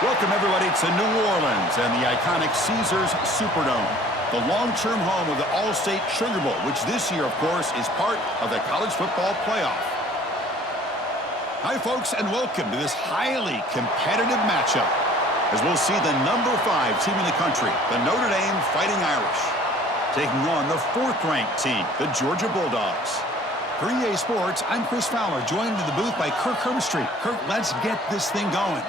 Welcome, everybody, to New Orleans and the iconic Caesars Superdome, the long-term home of the Allstate Sugar Bowl, which this year, of course, is part of the college football playoff. Hi, folks, and welcome to this highly competitive matchup, as we'll see the #5 team in the country, the Notre Dame Fighting Irish, taking on the 4th-ranked team, the Georgia Bulldogs. For EA Sports, I'm Chris Fowler, joined in the booth by Kirk Herbstreit. Kirk, let's get this thing going.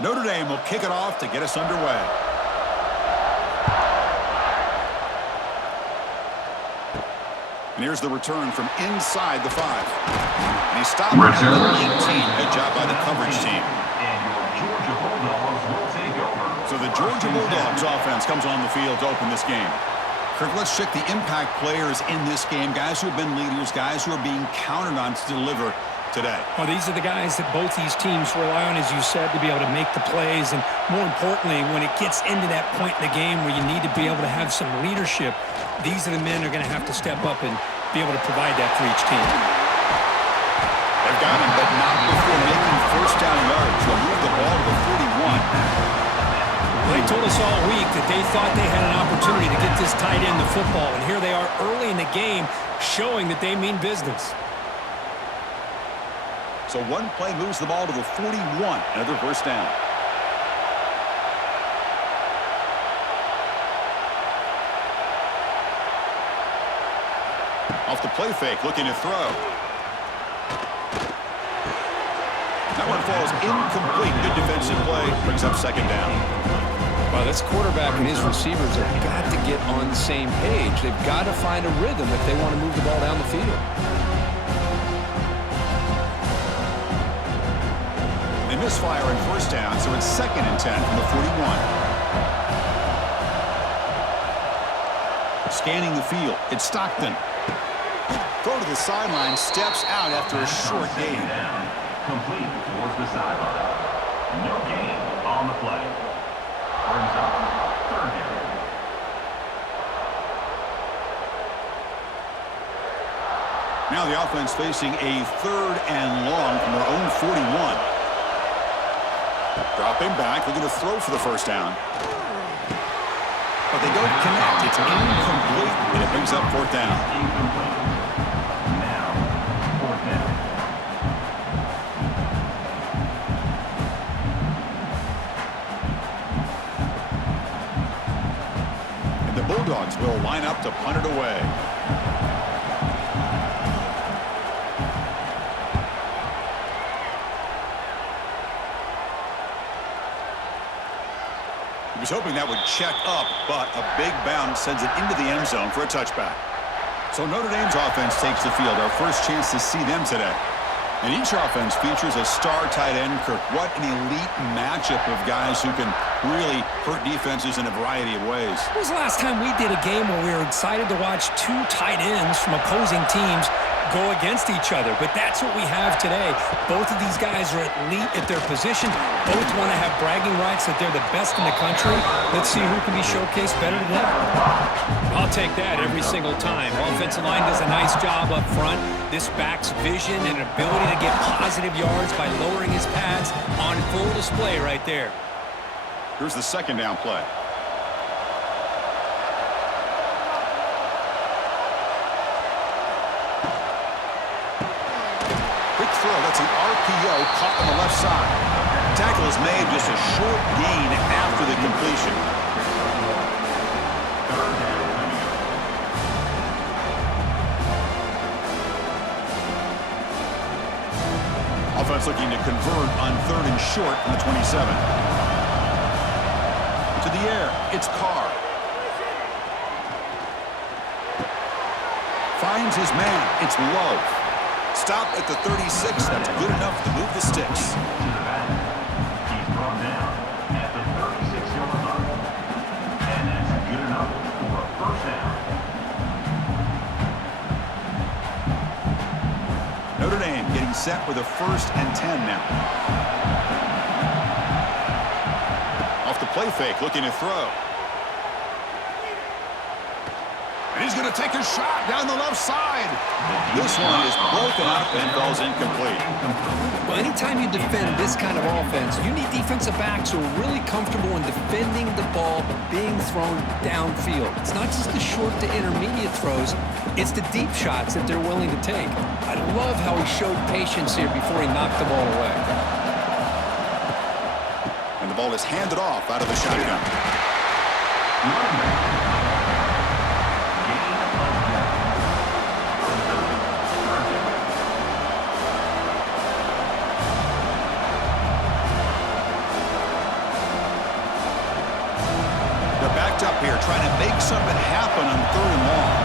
Notre Dame will kick it off to get us underway. And here's the return from inside the 5. And he stopped at the 18. Good job by the coverage team. So the Georgia Bulldogs offense comes on the field to open this game. Kirk, let's check the impact players in this game. Guys who have been leaders, guys who are being counted on to deliver today. Well, these are the guys that both these teams rely on, as you said, to be able to make the plays. And more importantly, when it gets into that point in the game where you need to be able to have some leadership, these are the men who are going to have to step up and be able to provide that for each team. They've got him, but not before making first down yards. They'll move the ball to the 41. They told us all week that they thought they had an opportunity to get this tight end the football. And here they are early in the game showing that they mean business. So one play moves the ball to the 41. Another first down. Off the play fake, looking to throw. That one falls incomplete. Good defensive play. Brings up second down. Well, this quarterback and his receivers have got to get on the same page. They've got to find a rhythm if they want to move the ball down the field. They misfire in first down, so it's 2nd and 10 from the 41. Scanning the field, it's Stockton. Throw to the sideline, steps out after a short gain. Complete towards the sideline. No gain on the play. Brings up 3rd down. Now the offense facing a 3rd and long from their own 41. Dropping back, looking to throw for the first down. But they don't connect. It's incomplete, and it brings up 4th down. Incomplete. Now, 4th down. And the Bulldogs will line up to punt it away. He was hoping that would check up, but a big bounce sends it into the end zone for a touchback. So Notre Dame's offense takes the field, our first chance to see them today. And each offense features a star tight end. Kirk, what an elite matchup of guys who can really hurt defenses in a variety of ways. When was the last time we did a game where we were excited to watch 2 tight ends from opposing teams go against each other? But that's what we have today. Both of these guys are elite at their position. Both want to have bragging rights that they're the best in the country. Let's see who can be showcased better today. I'll take that every single time. Offensive line does a nice job up front. This back's vision and ability to get positive yards by lowering his pads on full display right there. Here's the 2nd down play. Throw. That's an RPO caught on the left side. Tackle is made, just a short gain after the completion. Offense looking to convert on 3rd and short from the 27. To the air, it's Carr. Finds his man, it's Love. Stop at the 36. That's good enough to move the sticks. He's brought down at the 36-yard line. And that's good enough for a first down. set with a 1st and 10 now. Off the play fake, looking to throw. And he's going to take a shot down the left side. This one is broken up and falls incomplete. Well, anytime you defend this kind of offense, you need defensive backs who are really comfortable in defending the ball being thrown downfield. It's not just the short to intermediate throws, it's the deep shots that they're willing to take. I love how he showed patience here before he knocked the ball away. And the ball is handed off out of the shotgun. Up here trying to make something happen on 3rd and long.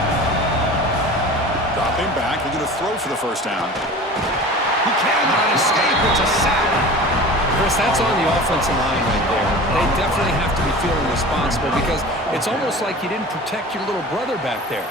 Dropping back, looking to throw for the 1st down. He cannot escape. It's a sack. Chris, that's on the offensive line right there. They definitely have to be feeling responsible because it's almost like you didn't protect your little brother back there.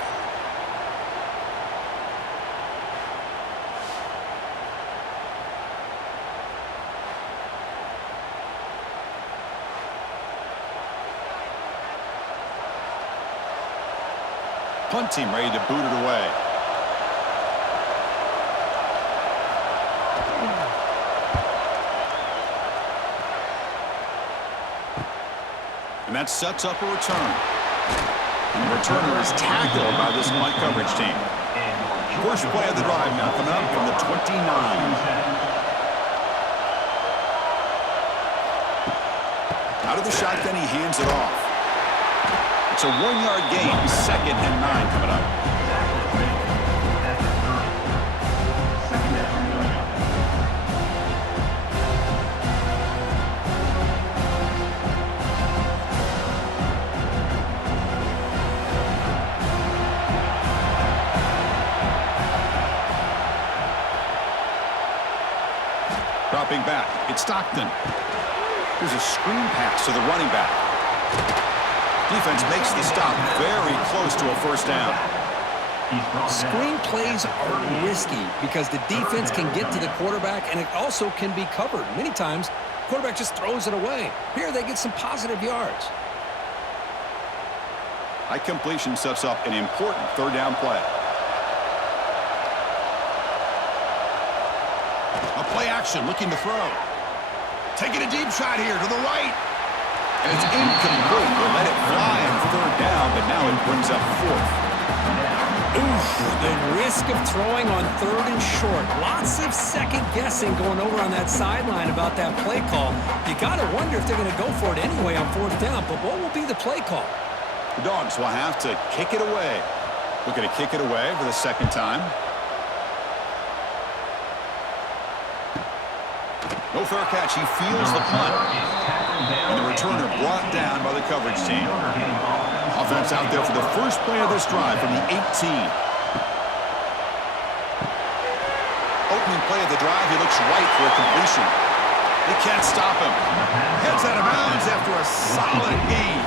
Punt team ready to boot it away. And that sets up a return. And the returner is tackled by this punt coverage team. First play of the drive now coming up from the 29. Out of the shotgun, he hands it off. It's a 1-yard gain, 2nd and 9 coming up. Dropping back, it's Stockton. There's a screen pass to the running back. Defense makes the stop very close to a 1st down. Screen plays are risky because the defense can get to the quarterback and it also can be covered. Many times, the quarterback just throws it away. Here they get some positive yards. High completion sets up an important 3rd down play. A play action looking to throw. Taking a deep shot here to the right. And it's incomplete. They let it fly on 3rd down, but now it brings up 4th. Oof, the risk of throwing on 3rd and short. Lots of second guessing going over on that sideline about that play call. You got to wonder if they're going to go for it anyway on 4th down, but what will be the play call? The Dogs will have to kick it away. Looking to kick it away for the 2nd time. No fair catch. He feels the punt. And the returner brought down by the coverage team. Offense out there for the first play of this drive from the 18. Opening play of the drive, he looks right for a completion. They can't stop him. Heads out of bounds after a solid game.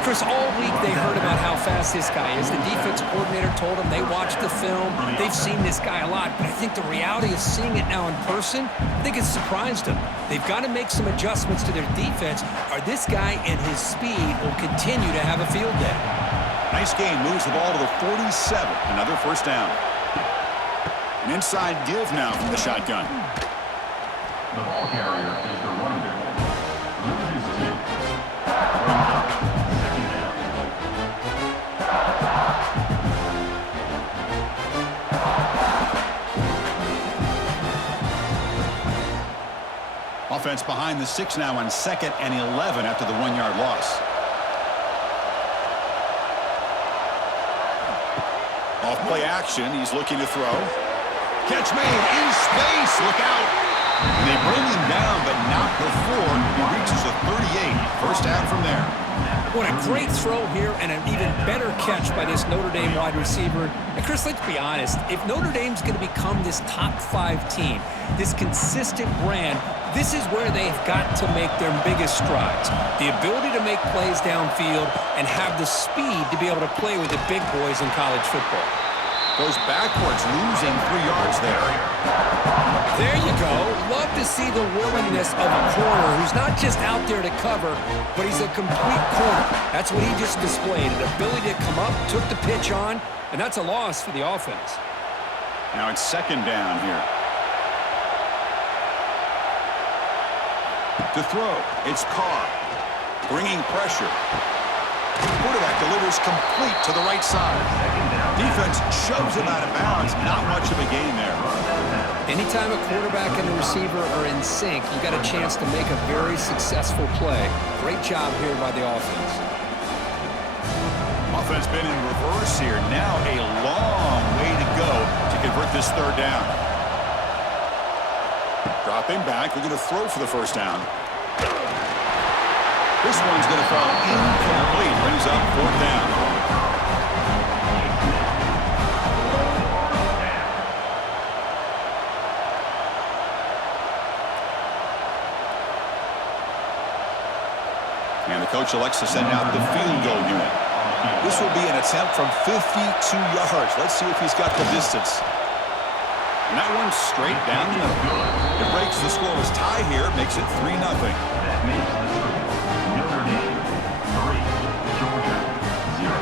Chris, all week they heard about how fast this guy is. The defense coordinator told them they watched the film. They've seen this guy a lot. But I think the reality of seeing it now in person, I think it's surprised them. They've got to make some adjustments to their defense, or this guy and his speed will continue to have a field day. Nice game. Moves the ball to the 47. Another 1st down. An inside give now from the shotgun. The ball carrier is the running back. Loses 2. Offense behind the 6 now on 2nd and 11 after the 1-yard loss. Off play action, he's looking to throw. Catch made in space, look out. And they bring him down, but not before he reaches the 38. 1st down from there. What a great throw here and an even better catch by this Notre Dame wide receiver. And Chris, let's be honest, if Notre Dame's going to become this top 5 team, this consistent brand, this is where they've got to make their biggest strides. The ability to make plays downfield and have the speed to be able to play with the big boys in college football. Goes backwards, losing 3 yards there. There you go. Love to see the willingness of a corner who's not just out there to cover, but he's a complete corner. That's what he just displayed, an ability to come up, took the pitch on, and that's a loss for the offense. Now it's 2nd down here. To throw, it's Carr. Bringing pressure. Quarterback delivers complete to the right side. Defense shoves him out of bounds. Not much of a gain there. Anytime a quarterback and a receiver are in sync, you got a chance to make a very successful play. Great job here by the offense. Offense been in reverse here. Now a long way to go to convert this 3rd down. Dropping back. They're going to throw for the 1st down. This one's going to fall incomplete. Brings up 4th down. And the coach elects to send out the field goal unit. This will be an attempt from 52 yards. Let's see if he's got the distance. And that one's straight down the middle. It breaks the scoreless tie here, makes it 3-0. That makes the score. Notre Dame 3, Georgia 0.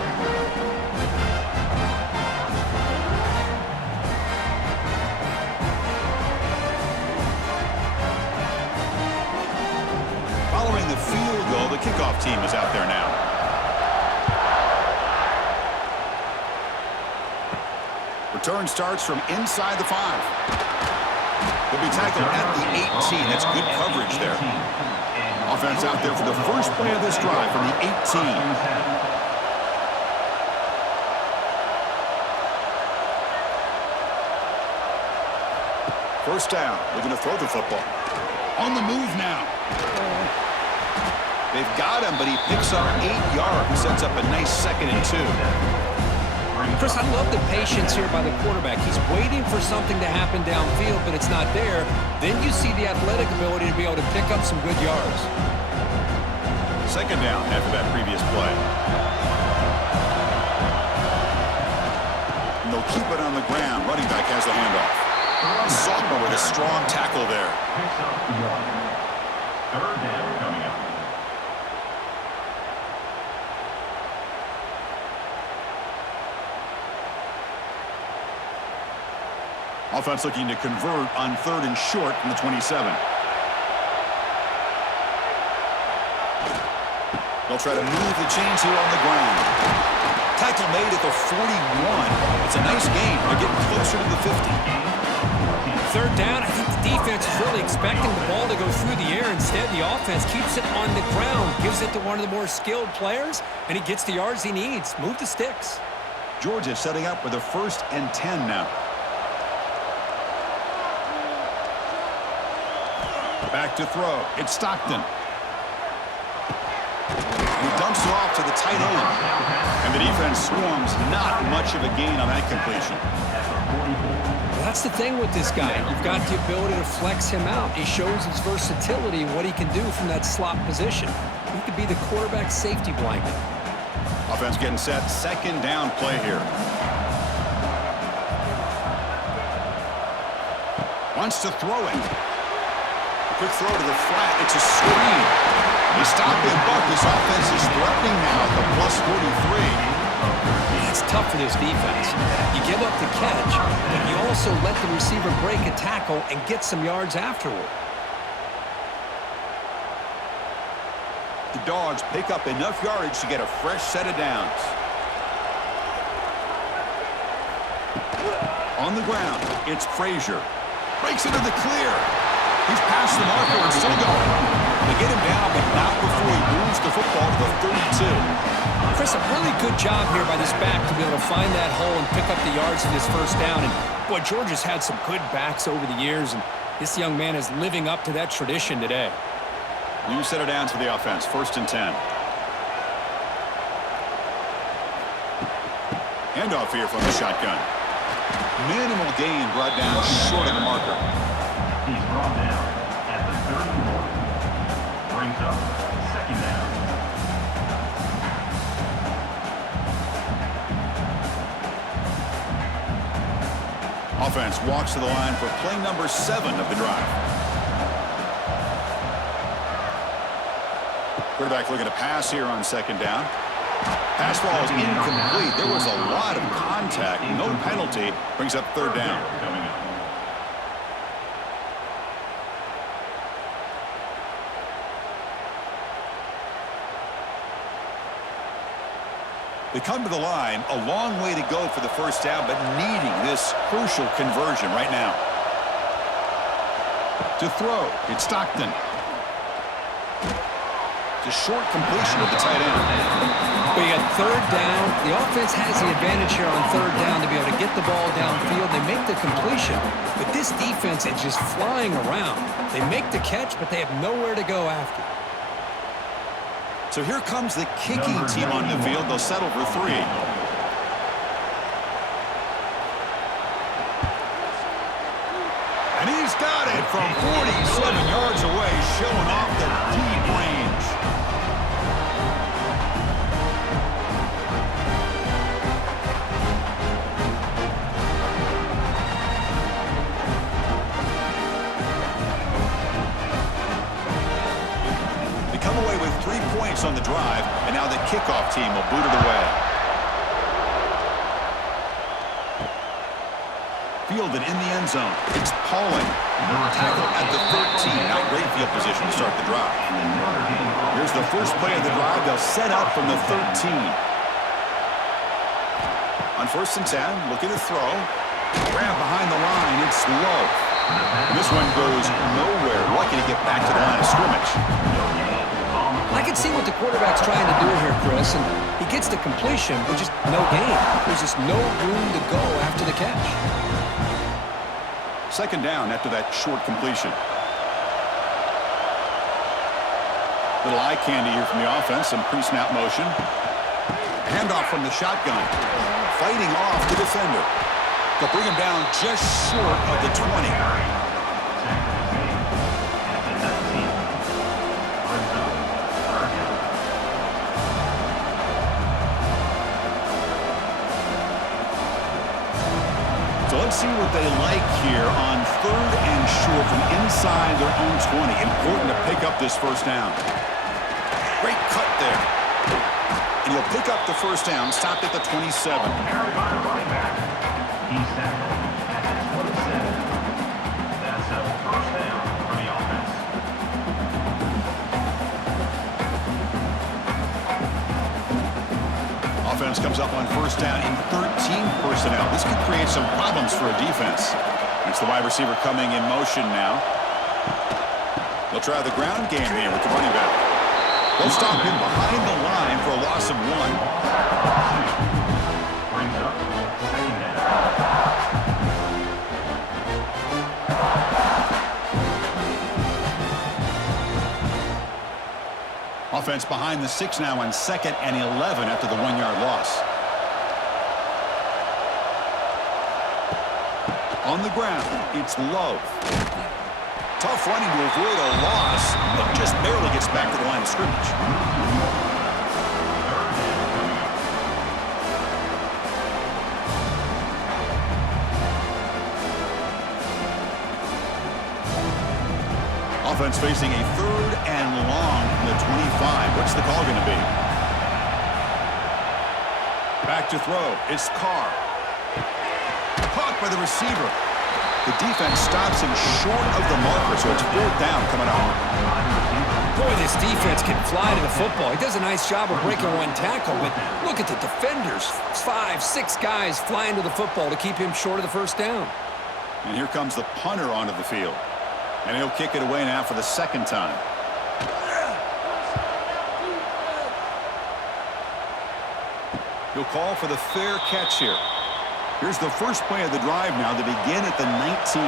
Following the field goal, the kickoff team is out there now. Return starts from inside the 5. They'll be tackled at the 18. That's good coverage there. Offense out there for the first play of this drive from the 18. First down. They're going to throw the football. On the move now. They've got him, but he picks up 8 yards. Sets up a nice 2nd and 2. Chris, I love the patience here by the quarterback. He's waiting for something to happen downfield, but it's not there. Then you see the athletic ability to be able to pick up some good yards. 2nd down after that previous play. And they'll keep it on the ground. Running back has the handoff. Soical with a strong tackle there. Picks up 1. 3rd down coming up. Offense looking to convert on 3rd and short from the 27. They'll try to move the chains here on the ground. Tackle made at the 41. It's a nice gain. They're getting closer to the 50. 3rd down, I think the defense is really expecting the ball to go through the air. Instead, the offense keeps it on the ground, gives it to one of the more skilled players, and he gets the yards he needs. Move the sticks. Georgia setting up with a 1st and 10 now. Back to throw. It's Stockton. He dumps it off to the tight end. And the defense swarms. Not much of a gain on that completion. Well, that's the thing with this guy. You've got the ability to flex him out. He shows his versatility and what he can do from that slot position. He could be the quarterback's safety blanket. Offense getting set. 2nd down play here. Wants to throw it. Quick throw to the flat. It's a screen. They stop him, but this offense is threatening now at the +43. It's tough for this defense. You give up the catch, but you also let the receiver break a tackle and get some yards afterward. The Dogs pick up enough yardage to get a fresh set of downs. On the ground, it's Frazier. Breaks into the clear. He's past the marker and still going. They get him down, but not before he moves the football to the 32. Chris, a really good job here by this back to be able to find that hole and pick up the yards for this 1st down. And, boy, Georgia's had some good backs over the years, and this young man is living up to that tradition today. New set of downs for the offense. 1st and 10. Handoff here from the shotgun. Minimal gain brought down short of the marker. He's brought down at the 31. Brings up 2nd down. offense walks to the line for play number 7 of the drive. Quarterback looking to pass here on second down. Pass ball is incomplete. There was a lot of contact. No penalty. Brings up third down. They come to the line, a long way to go for the first down, but needing this crucial conversion right now. To throw, it's Stockton. It's a short completion of the tight end. But you got third down. The offense has the advantage here on third down to be able to get the ball downfield. They make the completion, but this defense is just flying around. They make the catch, but they have nowhere to go after. So here comes the kicking team on the field. They'll settle for 3. And he's got it from 47 yards away, showing off the deep range. They come away with 3 points on the drive, and now the kickoff team will boot it away. Fielded in the end zone. It's Pauling. Tackle at the 13. Now great field position to start the drive. Here's the first play of the drive. They'll set up from the 13. On 1st and 10, looking to throw. Grab behind the line. It's low. And this one goes nowhere. Lucky to get back to the line of scrimmage. I can see what the quarterback's trying to do here, Chris, and he gets the completion, but just no gain. There's just no room to go after the catch. Second down after that short completion. Little eye candy here from the offense. Some pre-snap motion. Handoff from the shotgun. Fighting off the defender. They'll bring him down just short of the 20. Let's see what they like here on 3rd and short from inside their own 20. Important to pick up this first down. Great cut there. And he'll pick up the first down, stopped at the 27. He's tackled at the 27. That's a first down for the offense. Offense comes up on first down in 13 personnel. This could create some problems for a defense. It's the wide receiver coming in motion now. They'll try the ground game here with the running back. They'll stop him behind the line for a loss of 1. Brings up second down. Offense behind the 6 now on 2nd and 11 after the 1-yard loss. On the ground, it's Love. Tough running to avoid a loss, but just barely gets back to the line of scrimmage. Offense facing a 3rd and long from the 25. What's the call going to be? Back to throw. It's Carr. Caught by the receiver. The defense stops him short of the marker, so it's 4th down coming up. Boy, this defense can fly to the football. He does a nice job of breaking one tackle, but look at the defenders. 5, 6 guys flying to the football to keep him short of the first down. And here comes the punter onto the field. And he'll kick it away now for the 2nd time. He'll call for the fair catch here. Here's the first play of the drive now to begin at the 19.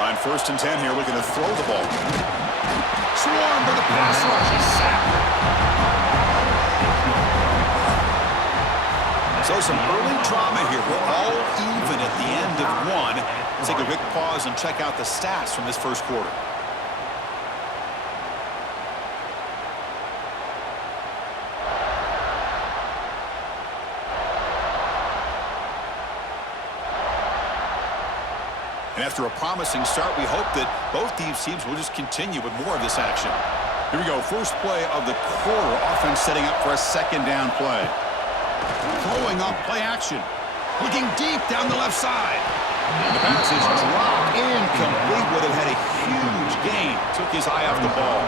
On 1st and 10 here, looking to throw the ball. Swarmed by the pass rush. He's sacked. So some early drama here. We're all even at the end of 1. Let's take a quick pause and check out the stats from this first quarter. After a promising start, we hope that both these teams will just continue with more of this action. Here we go. First play of the quarter. Offense setting up for a second down play. Throwing up play action. Looking deep down the left side. The pass is dropped incomplete. Would have had a huge gain. Took his eye off the ball.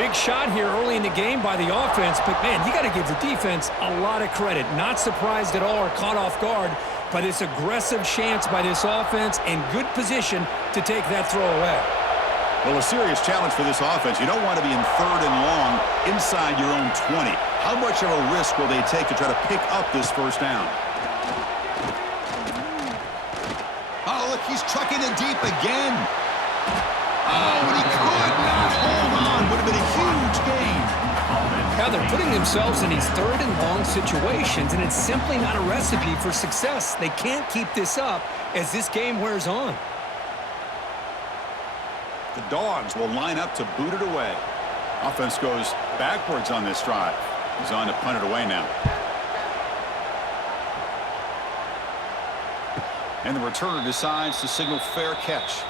Big shot here early in the game by the offense, but, man, you got to give the defense a lot of credit. Not surprised at all or caught off guard by this aggressive chance by this offense and good position to take that throw away. Well, a serious challenge for this offense. You don't want to be in third and long inside your own 20. How much of a risk will they take to try to pick up this first down? Oh, look, he's trucking it deep again. Oh, and he could not hold on. Would have been a huge gain. Now they're putting themselves in these third and long situations, and it's simply not a recipe for success. They can't keep this up as this game wears on. The Dogs will line up to boot it away. Offense goes backwards on this drive. He's on to punt it away now. And the returner decides to signal fair catch.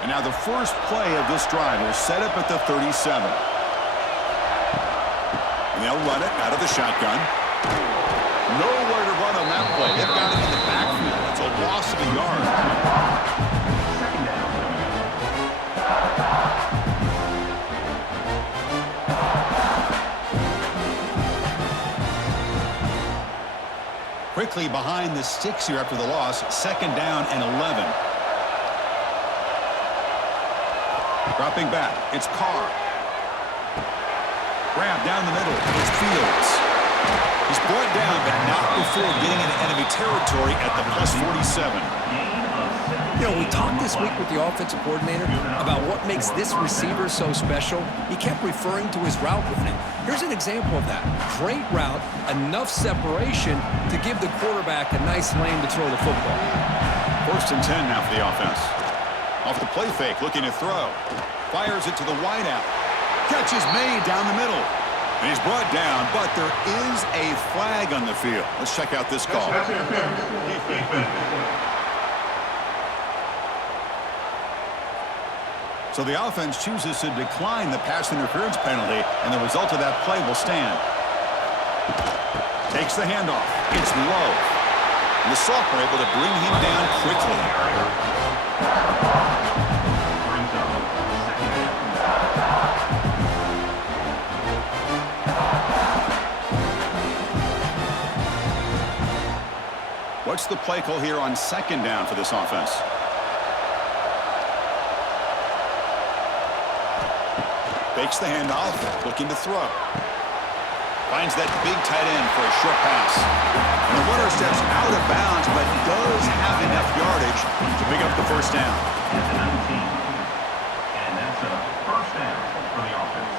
And now the first play of this drive is set up at the 37. And they'll run it out of the shotgun. Nowhere to run on that play. They've got it in the backfield. It's a loss of a yard. Second down. Quickly behind the sticks here after the loss. Second down and 11. Dropping back. It's Carr. Grab down the middle. It's Fields. He's brought down, but not before getting into enemy territory at the plus 47. You know, we talked this week with the offensive coordinator about what makes this receiver so special. He kept referring to his route running. Here's an example of that. Great route, enough separation to give the quarterback a nice lane to throw the football. First and 10 now for the offense. Off the play fake, looking to throw. Fires it to the wideout. Catch is made down the middle. And he's brought down, but there is a flag on the field. Let's check out this call. So the offense chooses to decline the pass interference penalty, and the result of that play will stand. Takes the handoff. It's low. And the sophomore able to bring him down quickly. What's the play call here on second down for this offense? Fakes the handoff, looking to throw. Finds that big tight end for a short pass. And the runner steps out of bounds, but does have enough yardage to pick up the first down. At the 19. And that's a first down for the offense.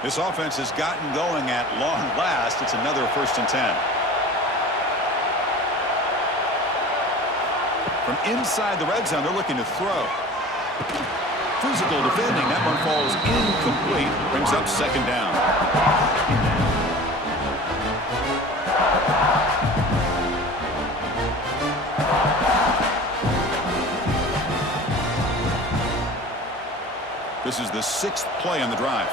This offense has gotten going at long last. It's another first and 10. From inside the red zone, they're looking to throw. Physical defending. That one falls incomplete. Brings up second down. This is the 6th play on the drive.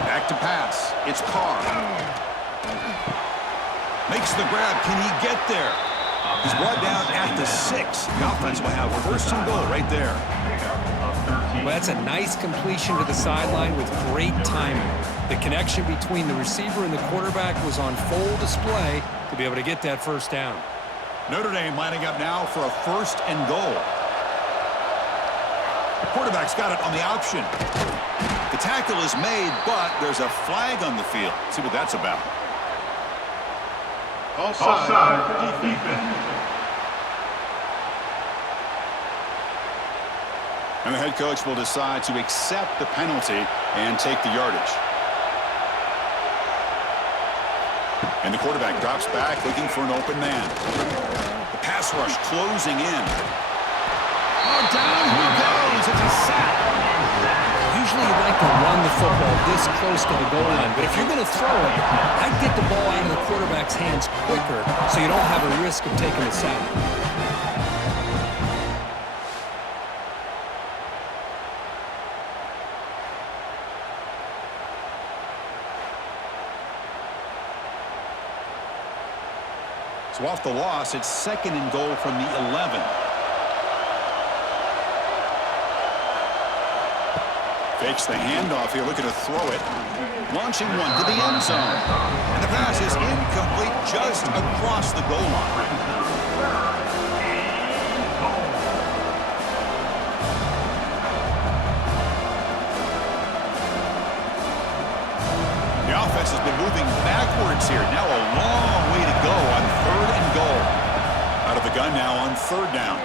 Back to pass. It's Carr. Makes the grab. Can he get there? He's brought down at the 6. The offense will have first and goal right there. Well, that's a nice completion to the sideline with great timing. The connection between the receiver and the quarterback was on full display to be able to get that first down. Notre Dame lining up now for a first and goal. Quarterback's got it on the option. The tackle is made, but there's a flag on the field. Let's see what that's about. Offside. Defense. And the head coach will decide to accept the penalty and take the yardage. And the quarterback drops back, looking for an open man. The pass rush closing in. Oh, down he goes. It's a sack. Usually you'd like to run the football this close to the goal line, but if you're going to throw it, I'd get the ball out of the quarterback's hands quicker so you don't have a risk of taking a sack. So off the loss, it's 2nd and goal from the 11. Fakes the handoff here, looking to throw it. Launching one to the end zone. And the pass is incomplete just across the goal line. The offense has been moving backwards here. Now a long way to go on 3rd and goal. Out of the gun now on 3rd down.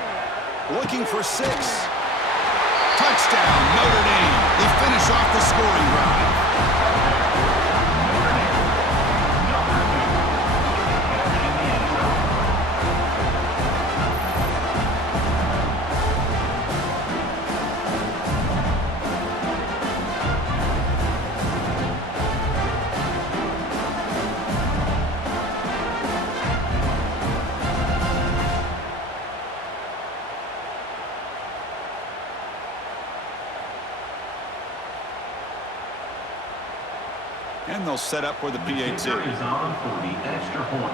Looking for 6. Touchdown, Notre Dame. They finish off the scoring drive. And they'll set up for the PAT. Is on for the extra point.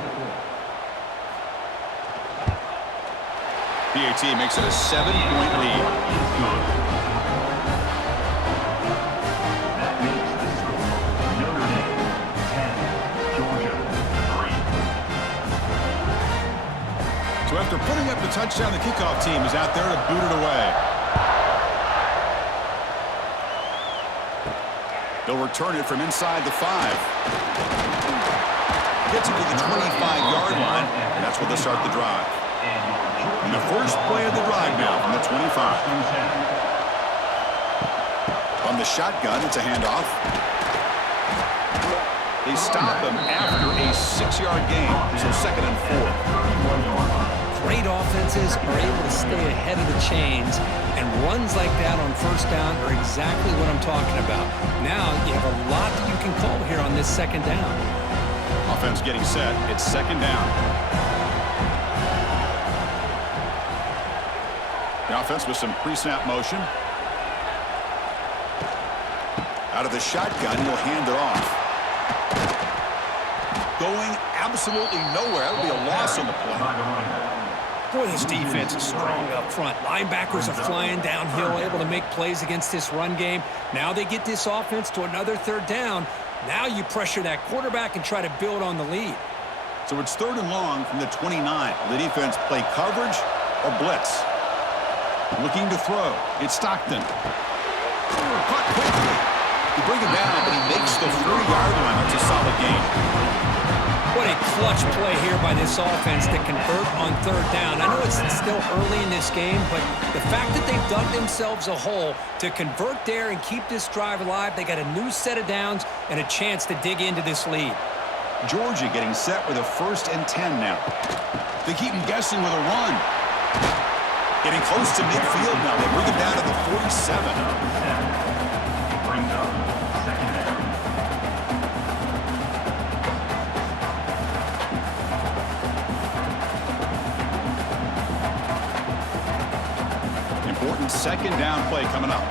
PAT makes it a 7-point lead. That makes the score Notre Dame 10, Georgia 3. So after putting up the touchdown, the kickoff team is out there to boot it away. They'll return it from inside the 5. Gets it to the 25-yard line, and that's where they start the drive. And the first play of the drive now from the 25. From the shotgun, it's a handoff. They stop him after a 6-yard gain, so 2nd and 4. Great offenses are able to stay ahead of the chains, and runs like that on 1st down are exactly what I'm talking about. Now you have a lot that you can call here on this 2nd down. Offense getting set. It's 2nd down. The offense with some pre-snap motion. Out of the shotgun, he'll hand it off. Going absolutely nowhere. That'll be a loss on the play. Boy, this defense is strong up front. Linebackers are flying downhill, able to make plays against this run game. Now they get this offense to another 3rd down. Now you pressure that quarterback and try to build on the lead. So it's 3rd and long from the 29. The defense play coverage or blitz. Looking to throw. It's Stockton. Caught quickly. They bring him down, but he makes the 40-yard line. It's a solid game. What a clutch play here by this offense to convert on 3rd down. I know it's still early in this game, but the fact that they've dug themselves a hole to convert there and keep this drive alive, they got a new set of downs and a chance to dig into this lead. Georgia getting set with a 1st and 10 now. They keep him guessing with a run. Getting close to midfield now. They bring him down to the 47. Brings up 2nd down. Important 2nd down play coming up.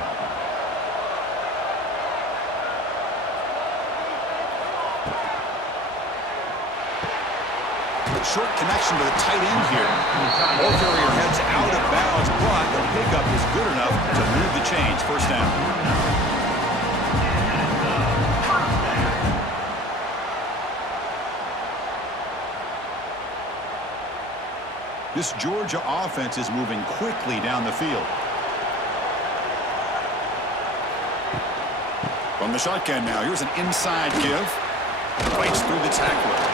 Short connection to the tight end here. Ball carrier heads out of bounds, but the pickup is good enough to move the chains. 1st down. This Georgia offense is moving quickly down the field. From the shotgun now, here's an inside give. Breaks through the tackler.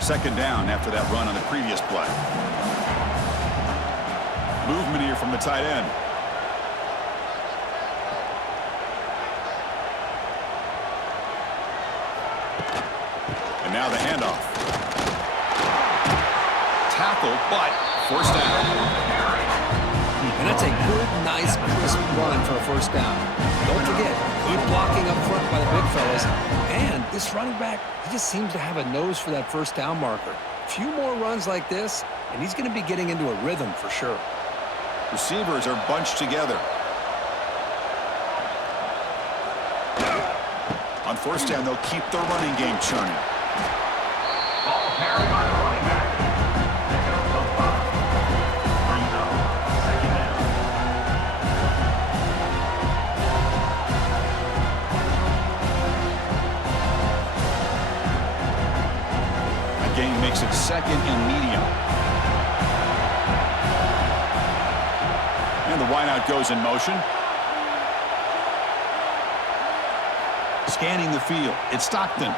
Second down after that run on the previous play. Movement here from the tight end. And now the handoff. Tackle, but forced down. And that's a good, nice, crisp run for a first down. Don't forget, good blocking up front by the big fellas. And this running back, he just seems to have a nose for that first down marker. A few more runs like this, and he's going to be getting into a rhythm for sure. Receivers are bunched together. On first down, they'll keep their running game churning. Ball carried by the running back. Pick up the 5. Brings up second down. That gain makes it second and medium. And the wideout goes in motion. Scanning the field. It's Stockton.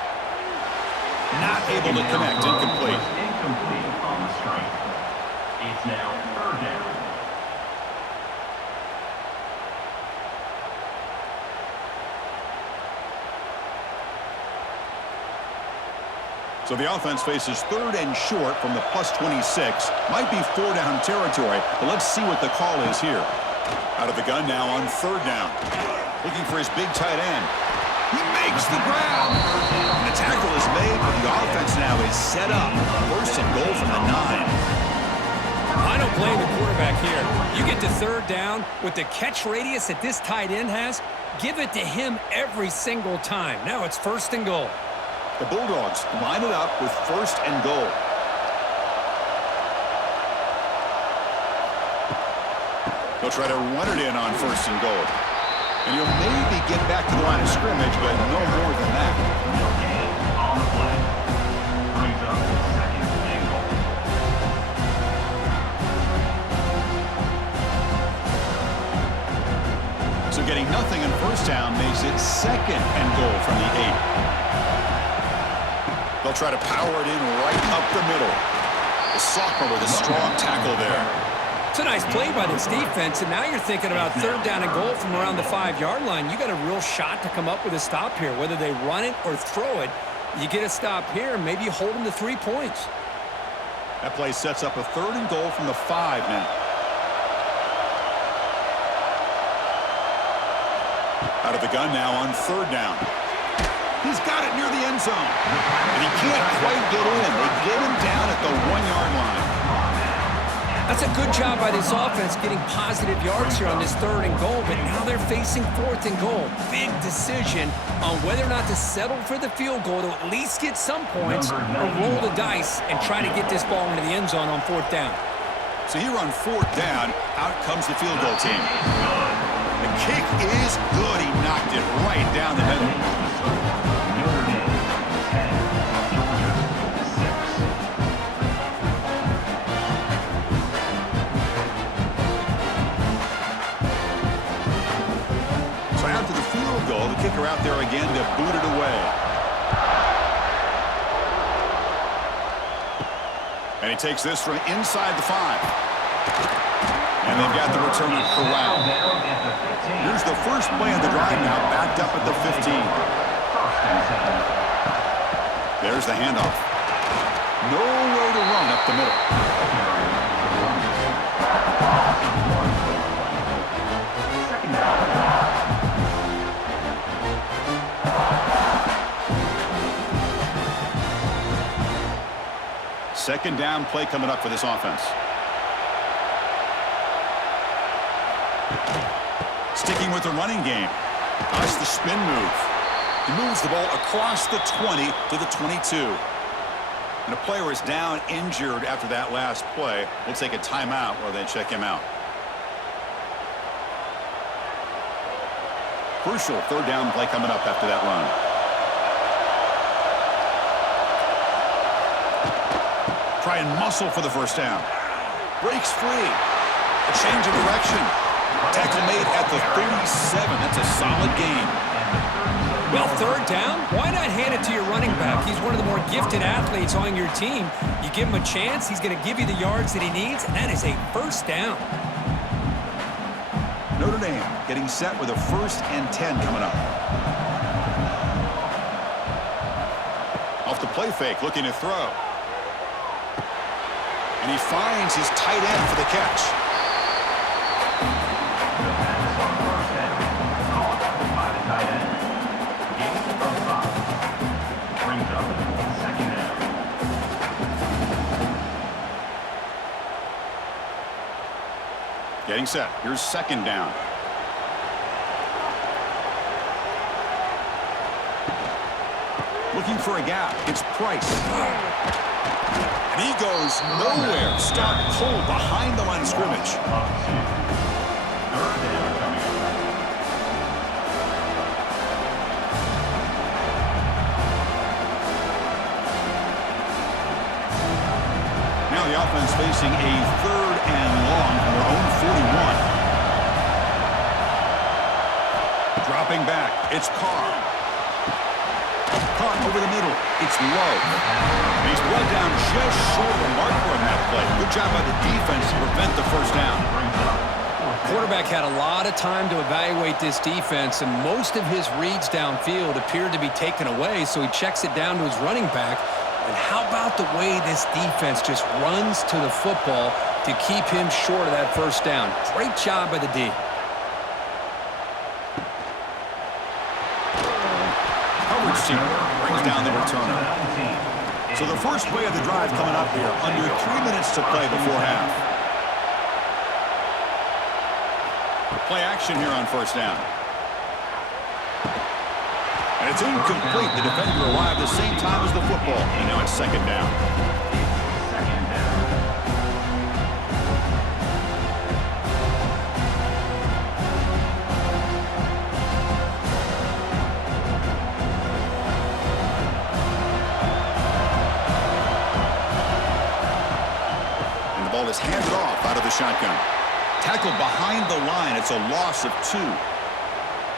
Not able to connect. Incomplete. Incomplete on the strike. It's now third down. So the offense faces third and short from the +26. Might be 4-down territory, but let's see what the call is here. Out of the gun now on third down. Looking for his big tight end. He makes the grab. And the tackle is made, but the offense now is set up. First and goal from the 9. I don't blame the quarterback here. You get to third down with the catch radius that this tight end has, give it to him every single time. Now it's first and goal. The Bulldogs line it up with first and goal. They'll try to run it in on first and goal. And you'll maybe get back to the line of scrimmage, but no more than that. No gain on the play. Brings up second and goal. So getting nothing in first down makes it second and goal from the 8. They'll try to power it in right up the middle. The sophomore with a strong tackle there. It's a nice play by this defense, and now you're thinking about third down and goal from around the 5-yard line. You got a real shot to come up with a stop here. Whether they run it or throw it, you get a stop here, and maybe you hold them to 3 points. That play sets up a third and goal from the 5 now. Out of the gun now on third down. He's got it near the end zone. And he can't quite get in. They get him down at the 1-yard line. That's a good job by this offense getting positive yards here on this third and goal, but now they're facing fourth and goal. Big decision on whether or not to settle for the field goal to at least get some points or roll the dice and try to get this ball into the end zone on fourth down. So here on fourth down, out comes the field goal team. The kick is good. He knocked it right down the middle. Notre 10, Georgia 6. So after the field goal, the kicker out there again to boot it away. And he takes this from inside the 5. And they've got the return corralled. Here's the first play of the drive now, backed up at the 15. There's the handoff. Nowhere to run up the middle. Second down. Second down play coming up for this offense. Sticking with the running game. Nice the spin move. He moves the ball across the 20 to the 22. And a player is down injured after that last play. We'll take a timeout while they check him out. Crucial third down play coming up after that run. Try and muscle for the first down. Breaks free. A change of direction. Tackle made at the 37. That's a solid gain. Well, third down, why not hand it to your running back? He's one of the more gifted athletes on your team. You give him a chance, he's going to give you the yards that he needs, and that is a first down. Notre Dame getting set with a 1st and 10 coming up. Off the the play fake, looking to throw. And he finds his tight end for the catch. The pass on first down. Caught by the tight end. Gain of 5. Brings up second down. Getting set. Here's second down. Looking for a gap. It's Price. And he goes nowhere. Stop pulled behind the line of scrimmage. Up 2. Third down coming up. Now the offense facing a third and long from their own 41. Dropping back. It's Carr. Caught over the middle. It's low. And he's brought down just short of the marker on that play. Good job by the defense to prevent the first down. Quarterback had a lot of time to evaluate this defense, and most of his reads downfield appeared to be taken away, so he checks it down to his running back. And how about the way this defense just runs to the football to keep him short of that first down? Great job by the D. Brings down the returner. So the first play of the drive coming up here. Under 3 minutes to play before half. Play action here on first down. And it's incomplete. The defender arrived the same time as the football. And now it's second down. Second down. Ball is handed off out of the shotgun. Tackled behind the line. It's a loss of 2.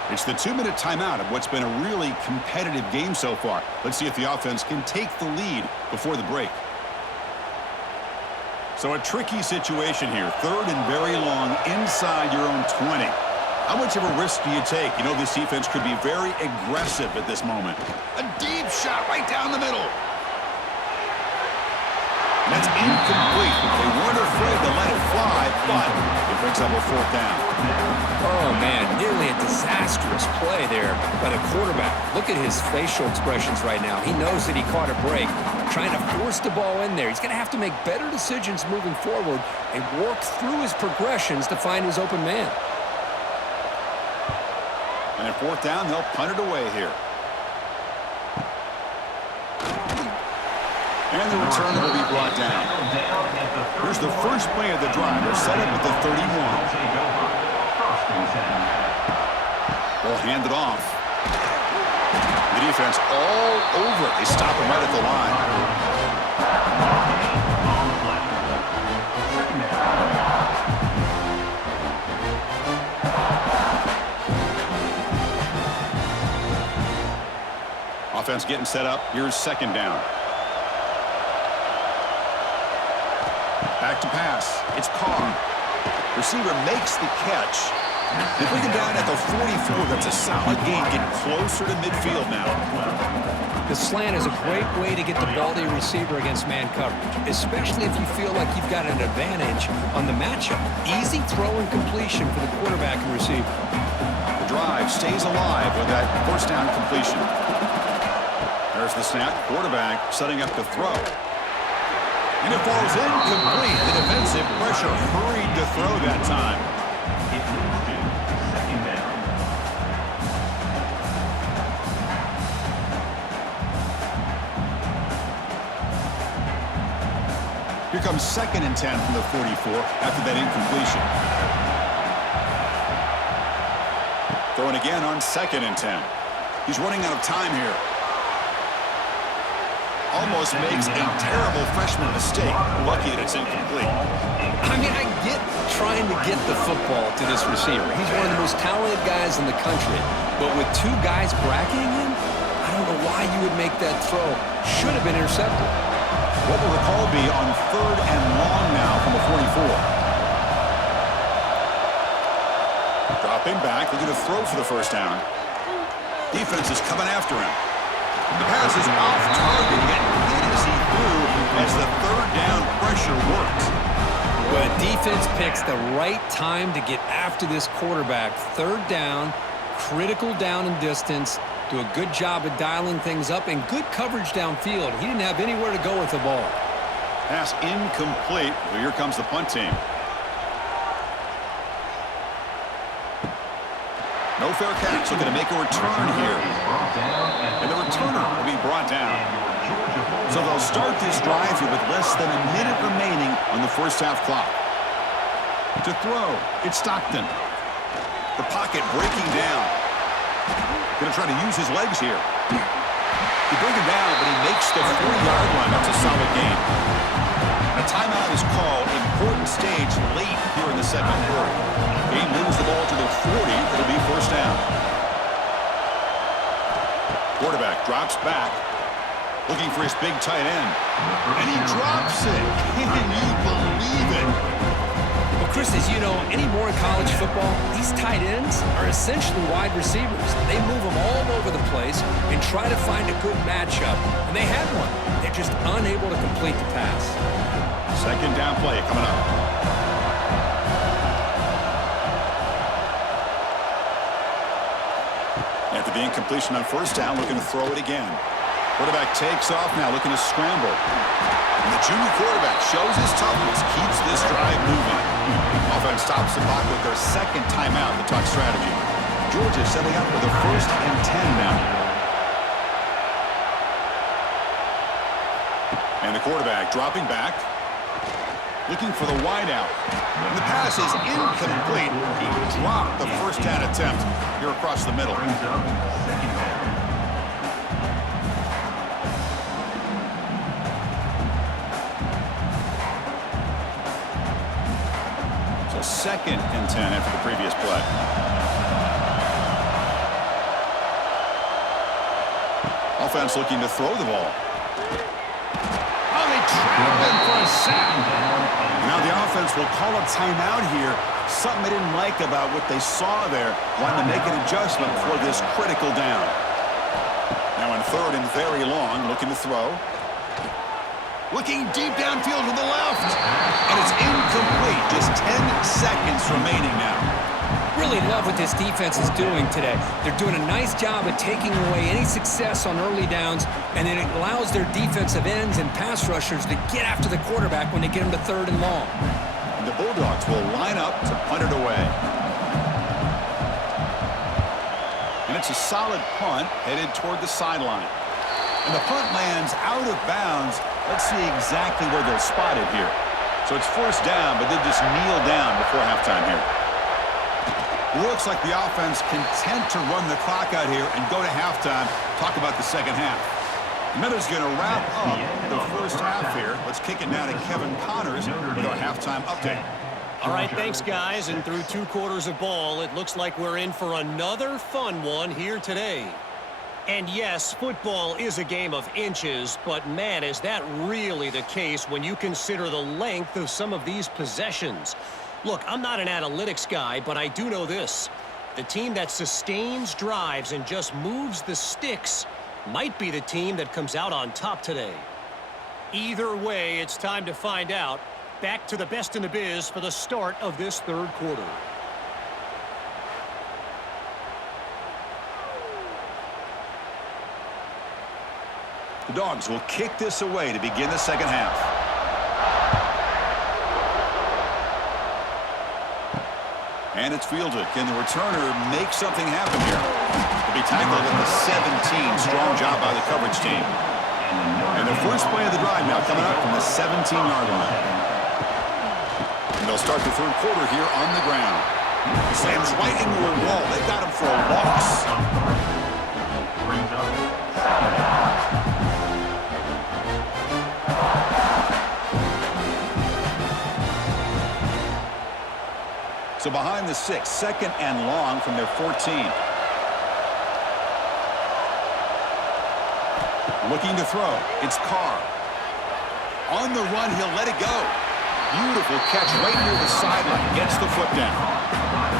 It's the 2-minute timeout of what's been a really competitive game so far. Let's see if the offense can take the lead before the break. So a tricky situation here. Third and very long inside your own 20. How much of a risk do you take? You know this defense could be very aggressive at this moment. A deep shot right down the middle. And that's incomplete. They weren't afraid to let it fly, but it brings up a fourth down. Oh, man, nearly a disastrous play there by the quarterback. Look at his facial expressions right now. He knows that he caught a break, trying to force the ball in there. He's going to have to make better decisions moving forward and work through his progressions to find his open man. And at fourth down, they'll punt it away here. And the return will be brought down. Here's the first play of the drive. They're set up at the 31. Ball handed off. The defense all over it. They stop him right at the line. Offense getting set up. Here's second down. Back to pass. It's Carr. Receiver makes the catch. They bring him down at the 44. That's a solid gain. Getting closer to midfield now. The slant is a great way to get the ball to your receiver against man coverage, especially if you feel like you've got an advantage on the matchup. Easy throw and completion for the quarterback and receiver. The drive stays alive with that first down completion. There's the snap. Quarterback setting up the throw. And it falls incomplete. The defensive pressure hurried to throw that time. It moves to second down. Here comes second and 10 from the 44 after that incompletion. Throwing again on second and 10. He's running out of time here. Almost makes a terrible freshman mistake. Lucky that it's incomplete. I mean, I get trying to get the football to this receiver. He's one of the most talented guys in the country. But with 2 guys bracketing him, I don't know why you would make that throw. Should have been intercepted. What will the call be on third and long now from the 44? Dropping back, looking to throw for the first down. Defense is coming after him. The pass is off target. He got hit as he threw as the third down pressure worked. Well, defense picks the right time to get after this quarterback. Third down, critical down and distance. Do a good job of dialing things up and good coverage downfield. He didn't have anywhere to go with the ball. Pass incomplete. Well, here comes the punt team. No fair catch. Looking to make a return here. And the returner will be brought down. So they'll start this drive here with less than a minute remaining on the first half clock. To throw, it's Stockton. The pocket breaking down. Going to try to use his legs here. He brings him down, but he makes the 4-yard line. That's a solid gain. A timeout is called. Important stage late here in the second quarter. Game moves the ball to the 40. It'll be first down. Quarterback drops back. Looking for his big tight end. And he drops it. Can you believe it? Well, Chris, as you know, anymore in college football, these tight ends are essentially wide receivers. They move them all over the place and try to find a good matchup. And they had one. They're just unable to complete the pass. Second down play coming up. After the incompletion on first down, looking to throw it again. Quarterback takes off now, looking to scramble. And the junior quarterback shows his toughness, keeps this drive moving. Offense stops the clock with their second timeout to talk strategy. Georgia setting up with a 1st and 10 now. And the quarterback dropping back. Looking for the wideout. And the pass is incomplete. He dropped the first down attempt here across the middle. So 2nd and 10 after the previous play. Offense looking to throw the ball. Oh, they trap him for a sack. Now the offense will call a timeout here. Something they didn't like about what they saw there. Wanting to make an adjustment for this critical down. Now on 3rd and very long, looking to throw. Looking deep downfield to the left. And it's incomplete. Just 10 seconds remaining now. Really love what this defense is doing today. They're doing a nice job of taking away any success on early downs, and then it allows their defensive ends and pass rushers to get after the quarterback when they get him to 3rd and long. And the Bulldogs will line up to punt it away. And it's a solid punt headed toward the sideline. And the punt lands out of bounds. Let's see exactly where they'll spot it here. So it's 1st down, but they just kneel down before halftime here. Looks like the offense content to run the clock out here and go to halftime. Talk about the second half. Miller's going to wrap up the first half here. Let's kick it now to Kevin Connors with our halftime update. All right, thanks, guys. And through 2 quarters of ball, it looks like we're in for another fun one here today. And yes, football is a game of inches, but man, is that really the case when you consider the length of some of these possessions. Look, I'm not an analytics guy, but I do know this. The team that sustains drives and just moves the sticks might be the team that comes out on top today. Either way, it's time to find out. Back to the best in the biz for the start of this 3rd quarter. The Dogs will kick this away to begin the second half. And it's fielded. Can the returner make something happen here? He'll be tackled at the 17. Strong job by the coverage team. And the first play of the drive now coming up from the 17-yard line. And they'll start the 3rd quarter here on the ground. He slams right into a wall. They got him for a loss. Brings up 2nd down. So behind the 6, 2nd and long from their 14. Looking to throw. It's Carr. On the run, he'll let it go. Beautiful catch right near the sideline. Gets the foot down.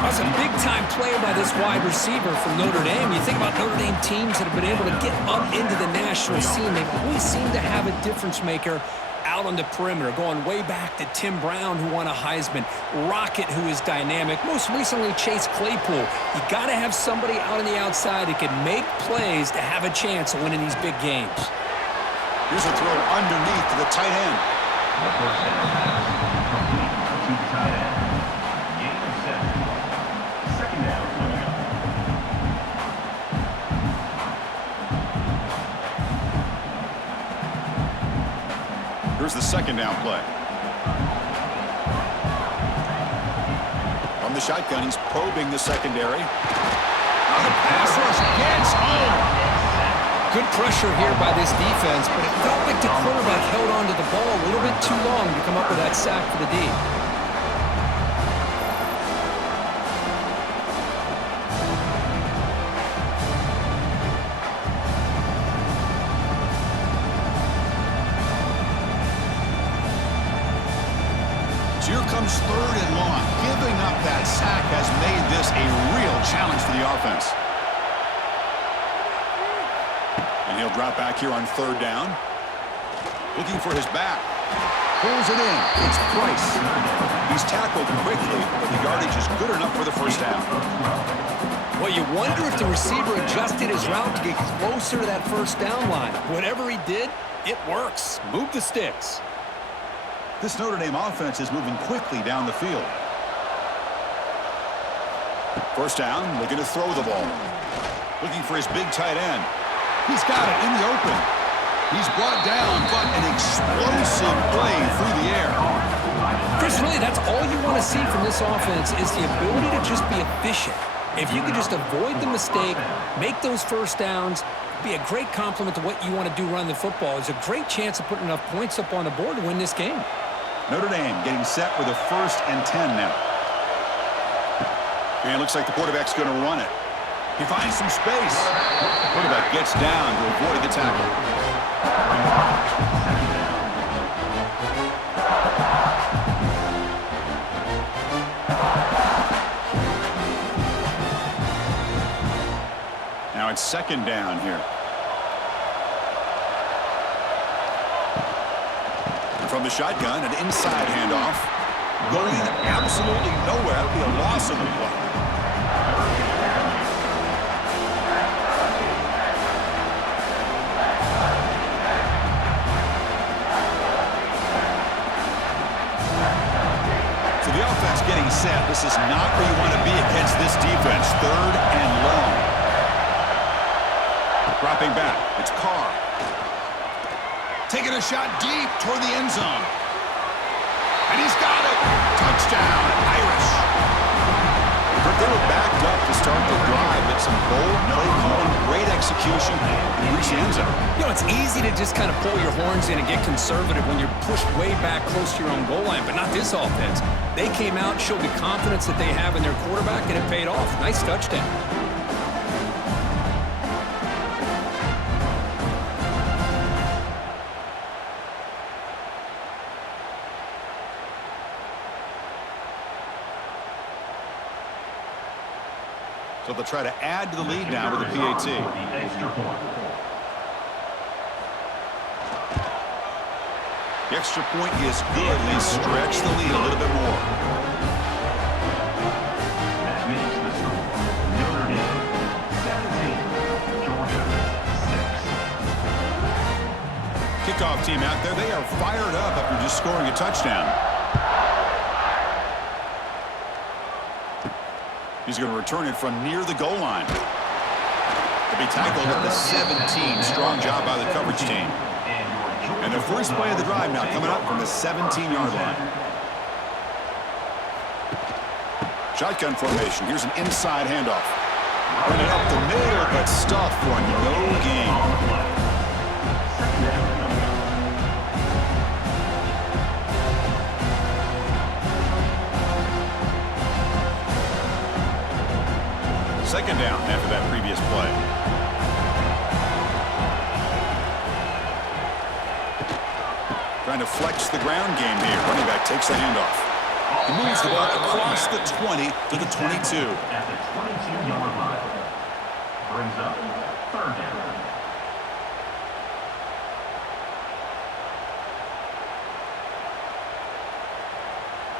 That's a big-time play by this wide receiver from Notre Dame. You think about Notre Dame teams that have been able to get up into the national scene. They always seem to have a difference maker out on the perimeter, going way back to Tim Brown, who won a Heisman, Rocket, who is dynamic, most recently Chase Claypool. You got to have somebody out on the outside that can make plays to have a chance of winning these big games. Here's a throw underneath to the tight end. The first down pass complete to the tight end. Gain of 7. Second down coming up. Here's the second down play. From the shotgun, he's probing the secondary. Now the pass rush gets home. Good pressure here by this defense, but it felt like the quarterback held on to the ball a little bit too long to come up with that sack for the D. So here comes third and long. Giving up that sack has made this a real challenge for the offense. And he'll drop back here on third down. Looking for his back. Pulls it in. It's Price. He's tackled quickly, but the yardage is good enough for the first down. Well, you wonder if the receiver adjusted his route to get closer to that first down line. Whatever he did, it works. Move the sticks. This Notre Dame offense is moving quickly down the field. First down, looking to throw the ball. Looking for his big tight end. He's got it in the open. He's brought down, but an explosive play through the air. Chris, really, that's all you want to see from this offense is the ability to just be efficient. If you could just avoid the mistake, make those first downs, be a great compliment to what you want to do running the football. It's a great chance of putting enough points up on the board to win this game. Notre Dame getting set with a 1st and 10 now. And it looks like the quarterback's going to run it. He finds some space. The quarterback gets down to avoid the tackle. Now it's second down here. And from the shotgun, an inside handoff. Going absolutely nowhere. That'll be a loss of the play. So the offense getting set. This is not where you want to be against this defense. Third and long. Dropping back. It's Carr. Taking a shot deep toward the end zone. And he's got it. Touchdown, Irish. They were backed up to start the drive, but some bold play calling, great execution, and reach the end zone. You know, it's easy to just kind of pull your horns in and get conservative when you're pushed way back close to your own goal line, but not this offense. They came out, showed the confidence that they have in their quarterback, and it paid off. Nice touchdown. So they'll try to add to the lead now with the PAT. The extra point. The extra point is good. They stretch the lead a little bit more. That makes the score Notre Dame 17, Georgia 6. Kickoff team out there. They are fired up after just scoring a touchdown. He's going to return it from near the goal line. To be tackled at the 17. Strong job by the coverage team. And the first play of the drive now coming up from the 17-yard line. Shotgun formation. Here's an inside handoff. Running up the middle, but stuffed for no gain. Second down after that previous play. Trying to flex the ground game here. Running back takes the handoff. He moves the ball across the 20 to the 22. At the 22-yard line. Brings up third down.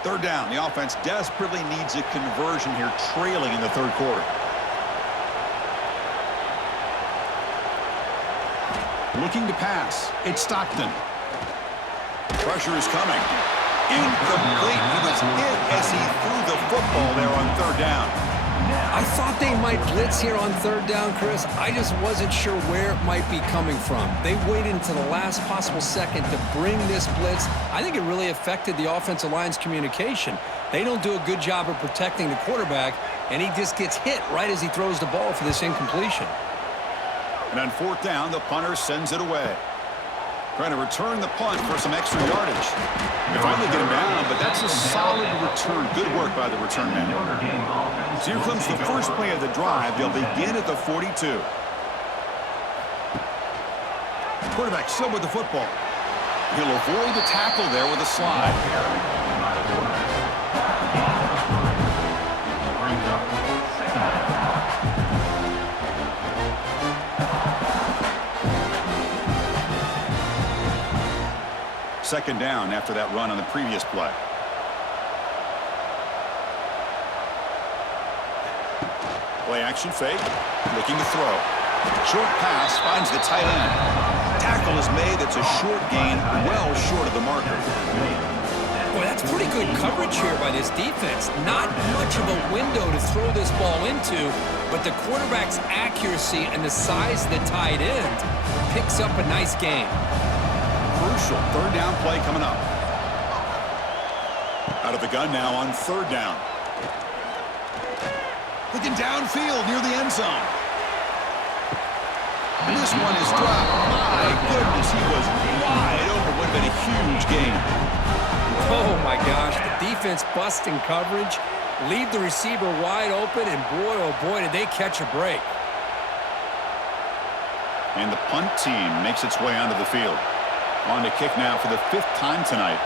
Third down. The offense desperately needs a conversion here, trailing in the third quarter. Looking to pass. It's Stockton. Pressure is coming. Incomplete. He was hit as he threw the football there on third down. I thought they might blitz here on third down, Chris. I just wasn't sure where it might be coming from. They waited until the last possible second to bring this blitz. I think it really affected the offensive line's communication. They don't do a good job of protecting the quarterback, and he just gets hit right as he throws the ball for this incompletion. And on fourth down, the punter sends it away. Trying to return the punt for some extra yardage. They finally get him down, but that's a solid return. Good work by the return man. So here comes the first play of the drive. They'll begin at the 42. Quarterback still with the football. He'll avoid the tackle there with a slide. Brings up second down. Second down after that run on the previous play. Play action fake. Looking to throw. Short pass finds the tight end. Tackle is made. It's a short gain, well short of the marker. Boy, that's pretty good coverage here by this defense. Not much of a window to throw this ball into, but the quarterback's accuracy and the size of the tight end picks up a nice gain. Crucial third down play coming up. Out of the gun now on third down. Looking downfield near the end zone. And this one is dropped. My goodness, he was wide open. Would have been a huge gain. Oh, my gosh. The defense busting coverage, leave the receiver wide open, and boy, oh, boy, did they catch a break. And the punt team makes its way onto the field. On to kick now for the fifth time tonight.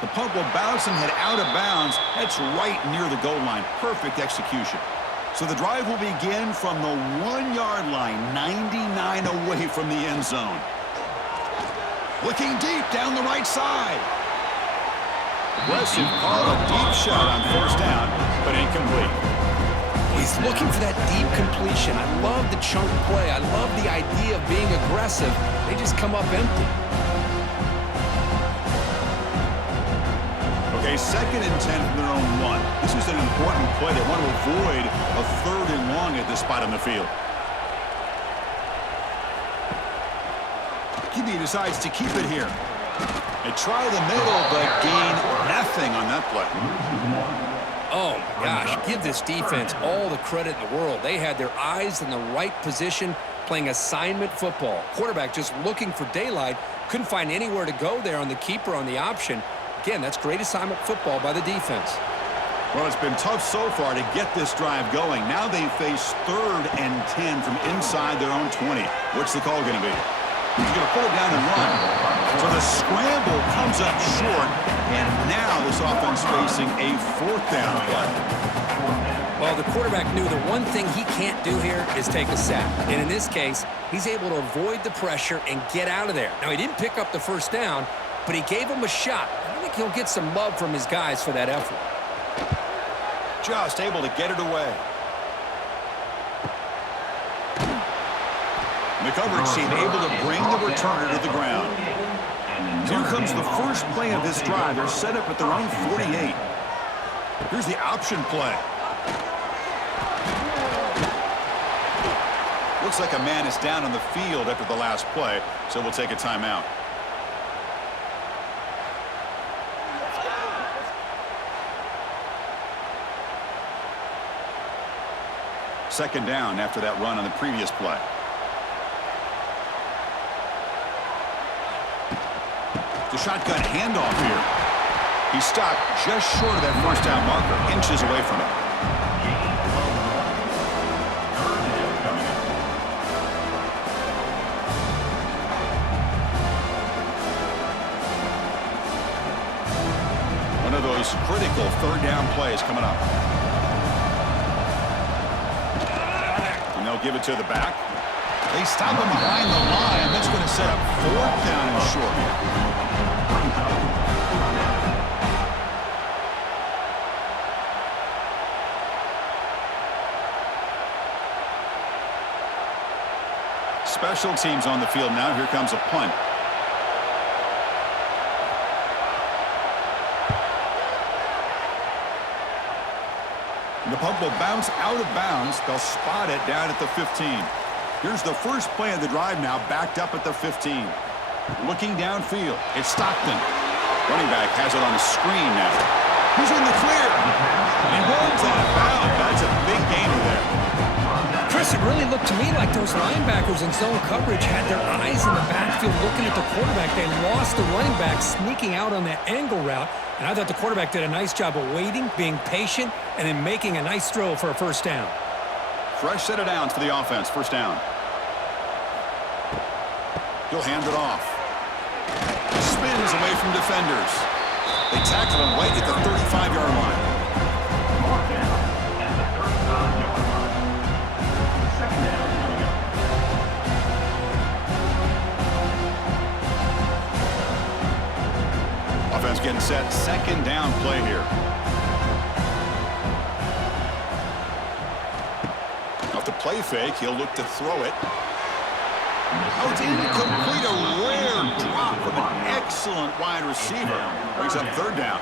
The punt will bounce and head out of bounds. That's right near the goal line. Perfect execution. So the drive will begin from the 1-yard line, 99 away from the end zone. Looking deep down the right side. Aggressive call, a deep shot on first down, but incomplete. He's looking for that deep completion. I love the chunk play. I love the idea of being aggressive. They just come up empty. Okay, 2nd and 10 from their own 1. This is an important play. They want to avoid a 3rd and long at this spot on the field. QB decides to keep it here. They try the middle, but gain nothing on that play. Oh, my gosh, give this defense all the credit in the world. They had their eyes in the right position, playing assignment football. Quarterback just looking for daylight, couldn't find anywhere to go there on the keeper on the option. Again, that's great assignment football by the defense. Well, it's been tough so far to get this drive going. Now they face 3rd and 10 from inside their own 20. What's the call going to be? He's going to pull it down and run. So the scramble comes up short, and now this offense facing a 4th down play. Well, the quarterback knew the one thing he can't do here is take a sack. And in this case, he's able to avoid the pressure and get out of there. Now, he didn't pick up the first down, but he gave him a shot. I think he'll get some love from his guys for that effort. Just able to get it away. The coverage team able to bring the returner to the ground. Here comes the first play of this drive. They're set up at their own 48. Here's the option play. Looks like a man is down on the field after the last play, so we'll take a timeout. Second down after that run on the previous play. The shotgun handoff here. He stopped just short of that first down marker, inches away from it. This critical third down play is coming up. And they'll give it to the back. They stop him behind the line. That's going to set up fourth down and short. Special teams on the field now. Here comes a punt. The punt will bounce out of bounds. They'll spot it down at the 15. Here's the first play of the drive now, backed up at the 15. Looking downfield, it's Stockton. Running back has it on a screen now. He's in the clear. And he runs out of bounds. That's a big gainer there. Chris, it really looked to me like those linebackers in zone coverage had their eyes in the backfield looking at the quarterback. They lost the running back sneaking out on that angle route. And I thought the quarterback did a nice job of waiting, being patient, and then making a nice throw for a first down. Fresh set of downs for the offense. First down. He'll hand it off. Spins away from defenders. They tackle him right at the 35-yard line. Offense getting set. Second down play here. Off the play fake, he'll look to throw it. Oh, it's incomplete. A rare drop from an excellent wide receiver. Brings up third down.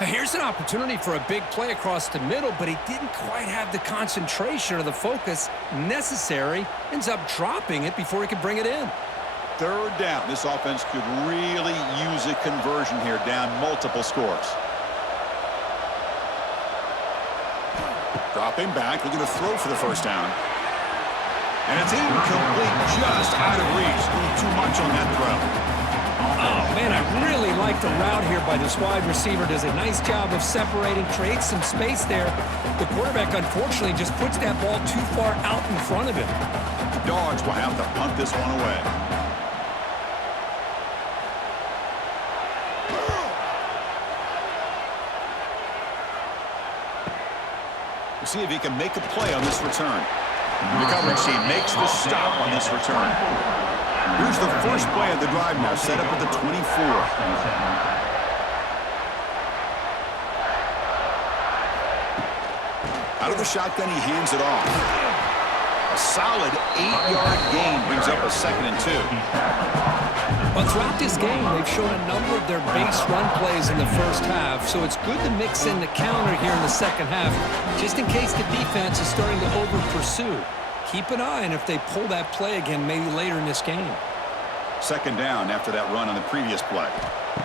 Now, here's an opportunity for a big play across the middle, but he didn't quite have the concentration or the focus necessary. Ends up dropping it before he could bring it in. Third down. This offense could really use a conversion here, down multiple scores. Dropping back, looking to throw for the first down. And it's incomplete, just out of reach. A little too much on that throw. Oh, man, I really like the route here by this wide receiver. Does a nice job of separating, creates some space there. The quarterback, unfortunately, just puts that ball too far out in front of him. The Dogs will have to punt this one away. We'll see if he can make a play on this return. The coverage team makes the stop on this return. Here's the first play of the drive now, set up at the 24. Out of the shotgun, he hands it off. A solid 8-yard gain brings up a 2nd and 2. But throughout this game, they've shown a number of their base run plays in the first half, so it's good to mix in the counter here in the second half, just in case the defense is starting to over-pursue. Keep an eye on if they pull that play again maybe later in this game. Second down after that run on the previous play.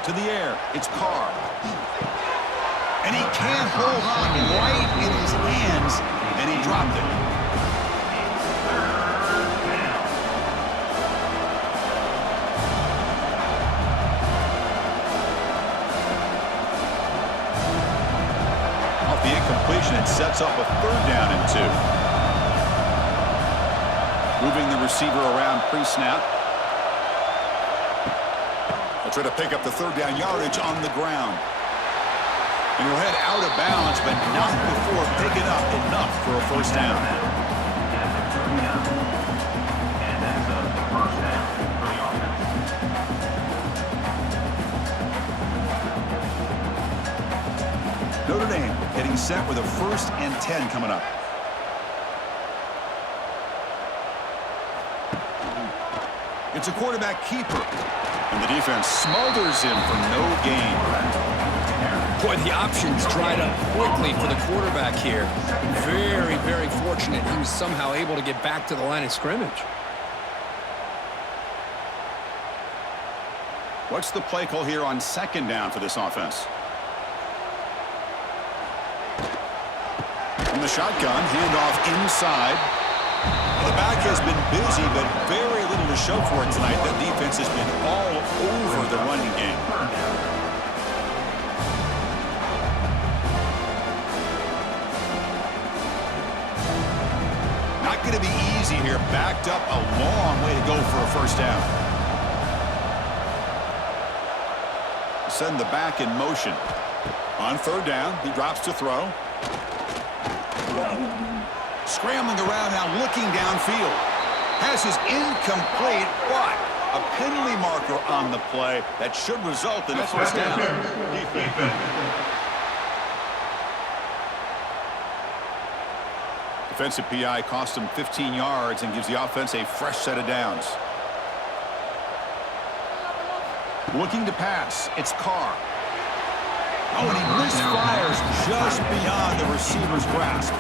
To the air, it's Carr. And he can't hold on right in his hands, and he dropped it. The incompletion, it sets up a third down and 2. Moving the receiver around pre-snap. They'll try to pick up the third down yardage on the ground. And he'll head out of bounds, but not before picking up enough for a first down. And that's the first down for the offense. Notre Dame getting set with a 1st and 10 coming up. It's a quarterback keeper. And the defense smothers him for no gain. Boy, the options dried up quickly for the quarterback here. Very, very fortunate he was somehow able to get back to the line of scrimmage. What's the play call here on second down for this offense? From the shotgun, handoff inside. Well, the back has been busy, but very little to show for it tonight. That defense has been all over the running game. Not going to be easy here. Backed up a long way to go for a first down. Send the back in motion. On third down, he drops to throw. Scrambling around now, looking downfield. Pass is incomplete, but a penalty marker on the play that should result in a first down. Defensive PI cost him 15 yards and gives the offense a fresh set of downs. Looking to pass, it's Carr. Oh, and he misfires just beyond the receiver's grasp.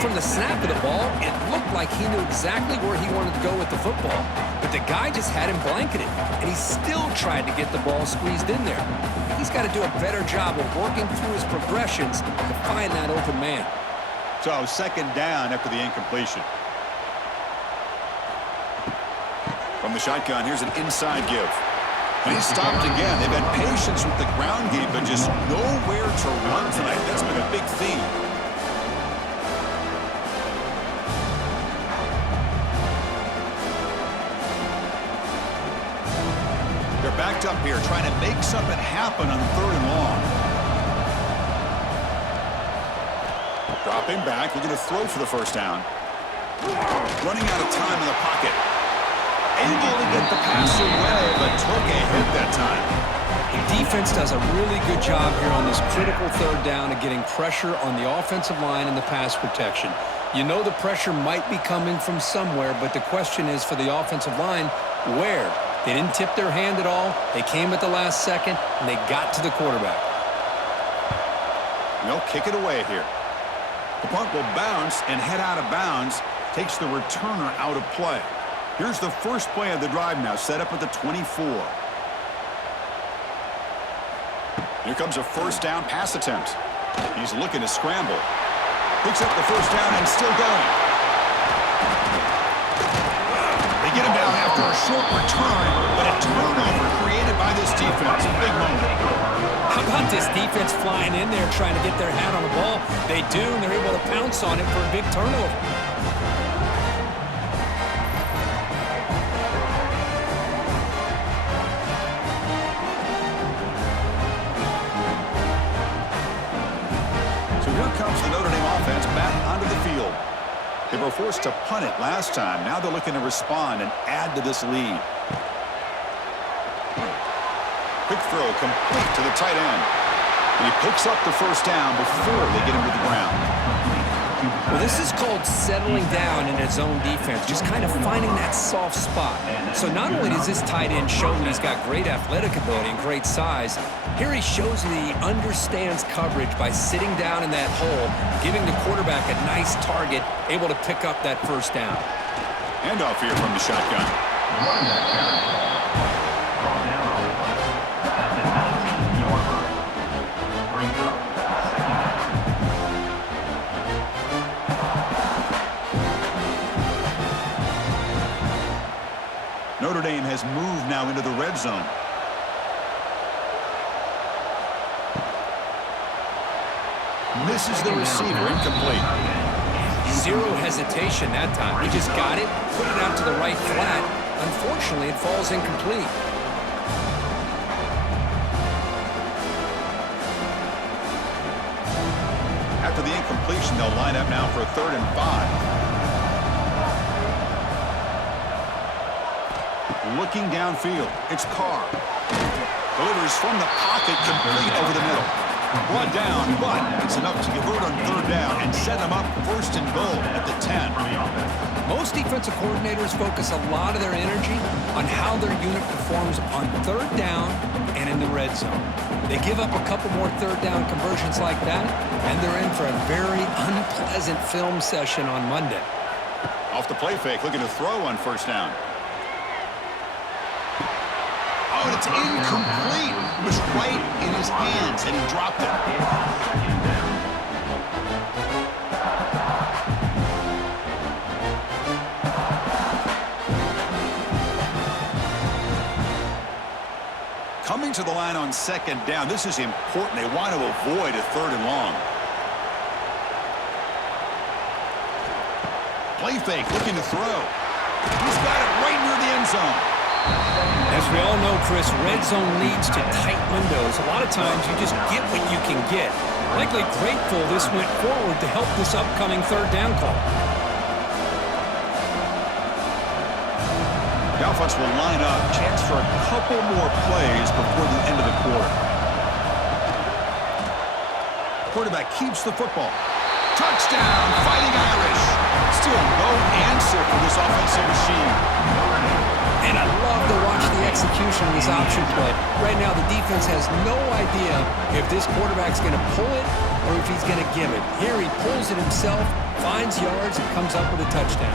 From the snap of the ball, it looked like he knew exactly where he wanted to go with the football. But the guy just had him blanketed, and he still tried to get the ball squeezed in there. He's got to do a better job of working through his progressions to find that open man. So, second down after the incompletion. From the shotgun, here's an inside give. And he's stopped again. They've had patience with the ground game, but just nowhere to run tonight. That's been a big theme. They're backed up here, trying to make something happen on third and long. Dropping back, looking to throw for the first down. Running out of time in the pocket. Able to get the pass away, but took a hit that time. The defense does a really good job here on this critical third down of getting pressure on the offensive line and the pass protection. You know the pressure might be coming from somewhere, but the question is for the offensive line, where? They didn't tip their hand at all. They came at the last second, and they got to the quarterback. And they'll kick it away here. The punt will bounce and head out of bounds. Takes the returner out of play. Here's the first play of the drive now, set up at the 24. Here comes a first down pass attempt. He's looking to scramble. Picks up the first down and still going. They get him down after a short return, but a turnover created by this defense. Big moment. How about this defense flying in there trying to get their hat on the ball? They do, and they're able to pounce on it for a big turnover. Comes the Notre Dame offense back onto the field. They were forced to punt it last time. Now they're looking to respond and add to this lead. Quick throw complete to the tight end. And he picks up the first down before they get him to the ground. Well, this is called settling down in his own defense, just kind of finding that soft spot. So not only does this tight end show that he's got great athletic ability and great size, here he shows that he understands coverage by sitting down in that hole, giving the quarterback a nice target, able to pick up that first down. Handoff here from the shotgun. Notre Dame has moved now into the red zone. Misses the receiver, incomplete. Zero hesitation that time. He just got it, put it out to the right flat. Unfortunately, it falls incomplete. After the incompletion, they'll line up now for a 3rd and 5. Looking downfield, it's Carr. Delivers from the pocket, complete over the middle. Brought down, but it's enough to convert on 3rd down and set them up 1st and goal at the 10. Most defensive coordinators focus a lot of their energy on how their unit performs on 3rd down and in the red zone. They give up a couple more 3rd down conversions like that, and they're in for a very unpleasant film session on Monday. Off the play fake, looking to throw on 1st down. Oh, and it's incomplete. It was right in his hands, and he dropped it. Coming to the line on 2nd down. This is important. They want to avoid a 3rd and long. Play fake, looking to throw. He's got it right near the end zone. As As we all know, Chris, red zone leads to tight windows. A lot of times you just get what you can get. Likely grateful this went forward to help this upcoming third down call. The offense will line up. Chance for a couple more plays before the end of the quarter. Quarterback keeps the football. Touchdown, Fighting Irish. Still no answer for this offensive machine. And I love to watch the execution of this option play. Right now, the defense has no idea if this quarterback's going to pull it or if he's going to give it. Here he pulls it himself, finds yards, and comes up with a touchdown.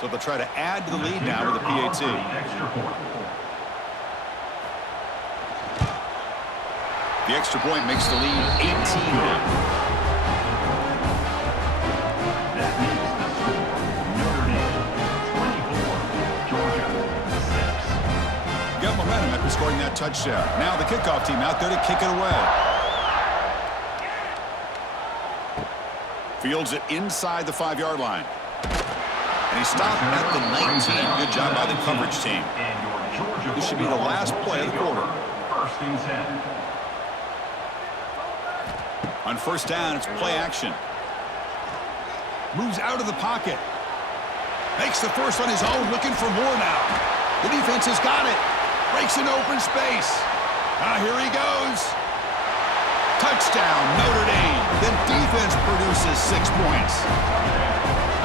So they'll try to add to the lead now with a PAT. The extra point makes the lead 18 now. That makes the score Notre Dame 24, Georgia 6. Got momentum after scoring that touchdown. Now the kickoff team out there to kick it away. Fields it inside the 5-yard line. And he stopped at the 19. Good job by the coverage team. This should be the last play of the quarter. First and 10. On first down, it's play action. Moves out of the pocket. Makes the first on his own, looking for more now. The defense has got it. Breaks an open space. Here he goes. Touchdown, Notre Dame. The defense produces 6 points.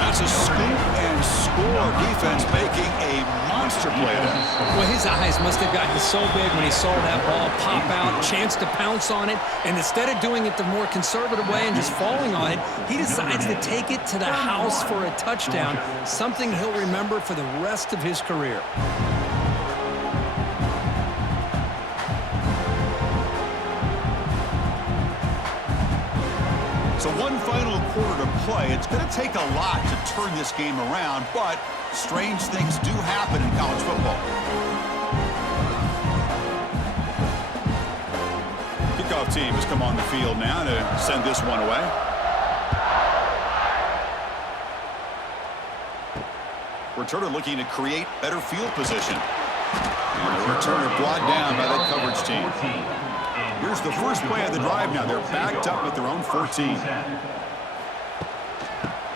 That's a scoop and score. Defense making a monster play there. Well, his eyes must have gotten so big when he saw that ball pop out, chance to pounce on it, and instead of doing it the more conservative way and just falling on it, he decides to take it to the house for a touchdown, something he'll remember for the rest of his career. So one final quarter to play. It's going to take a lot to turn this game around, but strange things do happen in college football. Kickoff team has come on the field now to send this one away. Returner looking to create better field position. And the returner brought down by that coverage team. Here's the first play of the drive now. They're backed up at their own 14.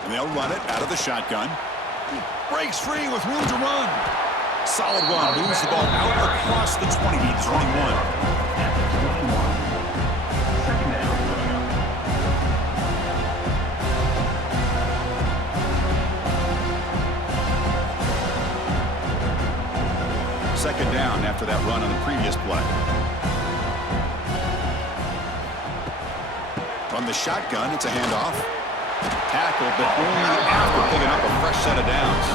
And they'll run it out of the shotgun. Breaks free with room to run. Solid run. Moves the ball out across the 20 to 21. Second down after that run on the previous play. From the shotgun, it's a handoff. Tackle, but only after picking up a fresh set of downs.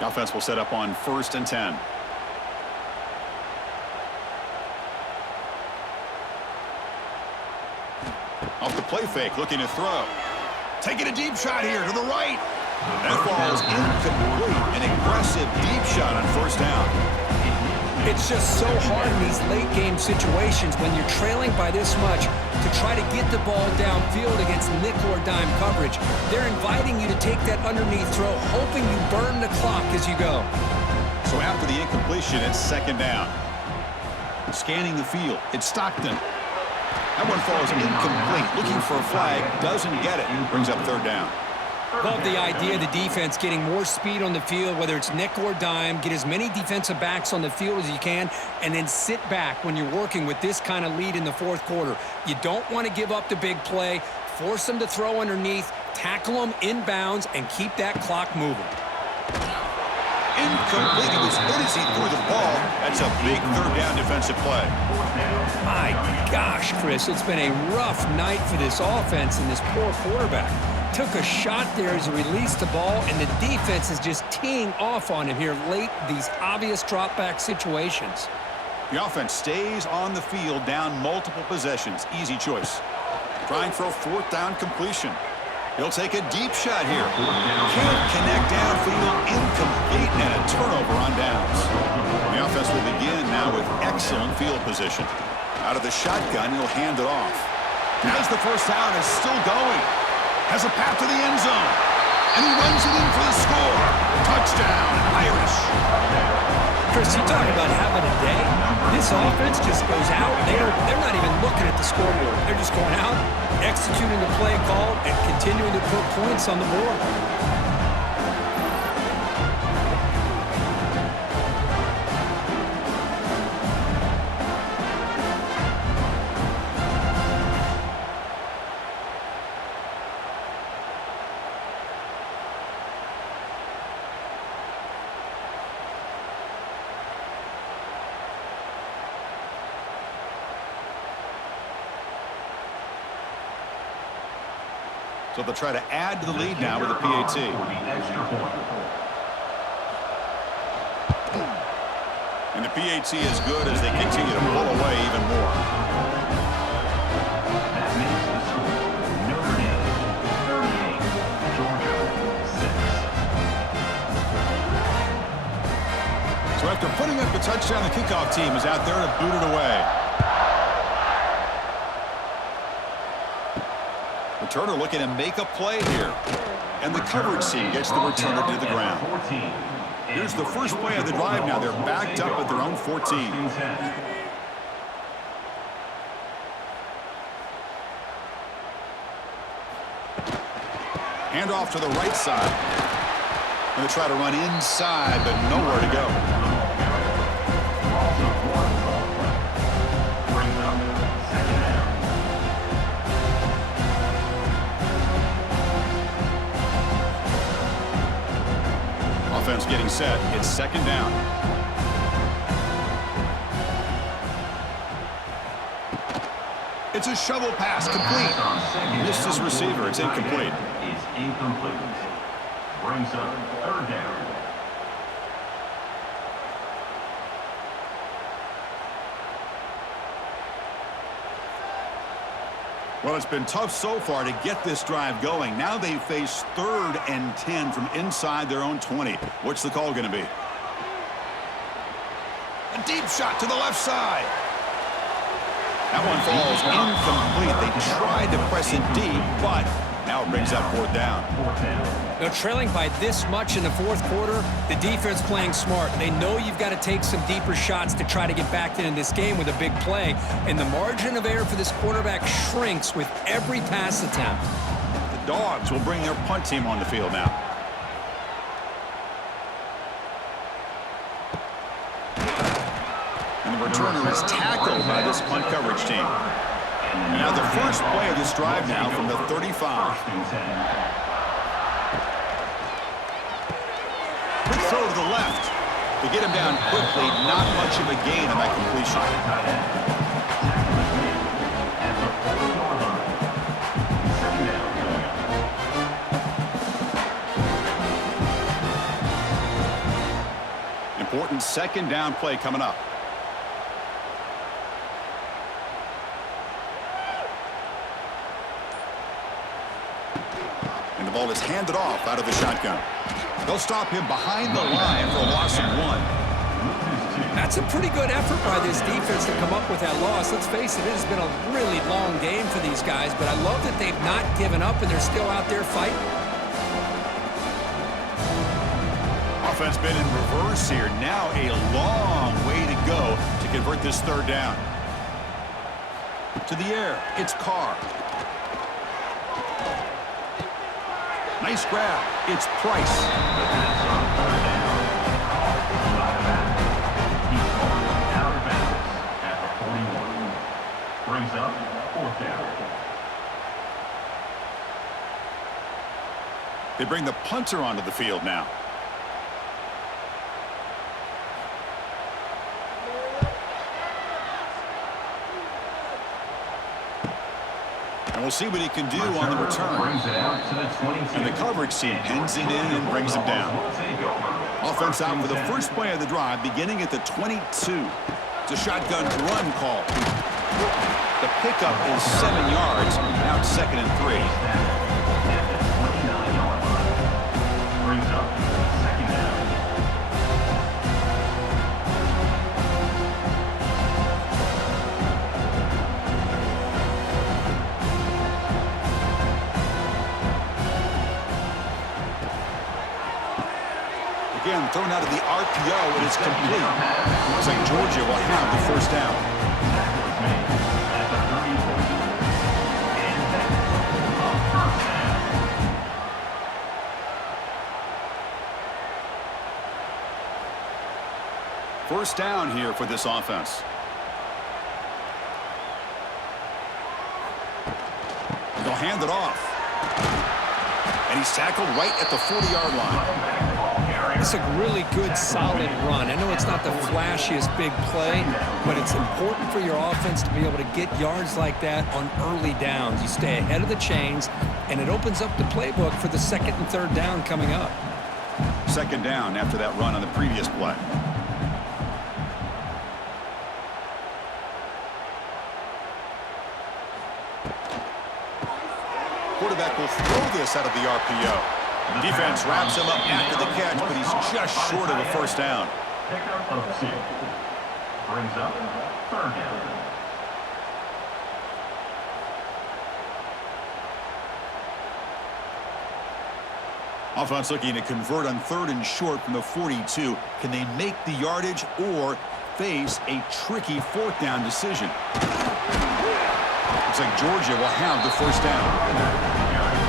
The offense will set up on 1st and 10. Off the play fake, looking to throw. Taking a deep shot here to the right. That falls incomplete. An aggressive deep shot on first down. It's just so hard in these late game situations when you're trailing by this much to try to get the ball downfield against nickel or dime coverage. They're inviting you to take that underneath throw, hoping you burn the clock as you go. So after the incompletion, it's second down. Scanning the field, it's Stockton. That one falls incomplete. Looking for a flag, doesn't get it. Brings up third down. Love the idea of the defense getting more speed on the field, whether it's nickel or dime. Get as many defensive backs on the field as you can, and then sit back when you're working with this kind of lead in the fourth quarter. You don't want to give up the big play. Force them to throw underneath, tackle them inbounds, and keep that clock moving. Incomplete. It was good as he threw the ball. That's a big third down defensive play. My gosh, Chris, it's been a rough night for this offense and this poor quarterback. Took a shot there as he released the ball, and the defense is just teeing off on him here late, these obvious drop-back situations. The offense stays on the field, down multiple possessions. Easy choice. Trying for a fourth down completion. He'll take a deep shot here. Can't connect downfield, incomplete, and a turnover on downs. The offense will begin now with excellent field position. Out of the shotgun, he'll hand it off. As the first down is still going. Has a path to the end zone. And he runs it in for the score. Touchdown, Irish. Chris, you talk about having a day. This offense just goes out. They're not even looking at the scoreboard. They're just going out, executing the play call, and continuing to put points on the board. So they'll try to add to the lead now with a PAT. And the PAT is good as they continue to pull away even more. That makes the score Notre Dame 38, Georgia 6. So after putting up the touchdown, the kickoff team is out there to boot it away. Returner looking to make a play here. And the coverage team gets the returner to the ground. Here's the first play of the drive now. They're backed up at their own 14. Hand off to the right side. Going to try to run inside, but nowhere to go. Offense getting set. It's second down. It's a shovel pass, complete. Missed his receiver. It's incomplete. It's incomplete. Brings up third down. Well, it's been tough so far to get this drive going. Now they face 3rd and 10 from inside their own 20. What's the call going to be? A deep shot to the left side. That one falls incomplete. They tried to press it deep, but now it brings up 4th down. Now, trailing by this much in the 4th quarter, the defense playing smart. They know you've got to take some deeper shots to try to get back into this game with a big play, and the margin of error for this quarterback shrinks with every pass attempt. The Dogs will bring their punt team on the field now. And the returner is tackled by this punt coverage team. And now the first play of this drive now from the 35. Quick throw to the left. To get him down quickly, not much of a gain on that completion. Important second down play coming up. And the ball is handed off out of the shotgun. They'll stop him behind the line for a loss of 1. That's a pretty good effort by this defense to come up with that loss. Let's face it, it has been a really long game for these guys, but I love that they've not given up and they're still out there fighting. Offense been in reverse here. Now a long way to go to convert this 3rd down. To the air, it's Carr. Nice grab. It's Price. Out of bounds at the 41. Brings up 4th down. They bring the punter onto the field now. And we'll see what he can do on the return. Brings it out to the 22. And the coverage team pins it in and brings him down. Offense out for the first play of the drive, beginning at the 22. It's a shotgun run call. The pickup is 7 yards. Now again, thrown out of the RPO, and it's complete. Looks like Georgia will have the first down. Tackle is made at the 34. And that's a first down. First down here for this offense. They'll hand it off. And he's tackled right at the 40-yard line. It's a really good, solid run. I know it's not the flashiest big play, but it's important for your offense to be able to get yards like that on early downs. You stay ahead of the chains, and it opens up the playbook for the second and third down coming up. Second down after that run on the previous play. Quarterback will throw this out of the RPO. Defense wraps him up after the catch, but he's just short of a first down. Pickup of 6. Brings up third down. Offense looking to convert on third and short from the 42. Can they make the yardage or face a tricky fourth down decision? Looks like Georgia will have the first down.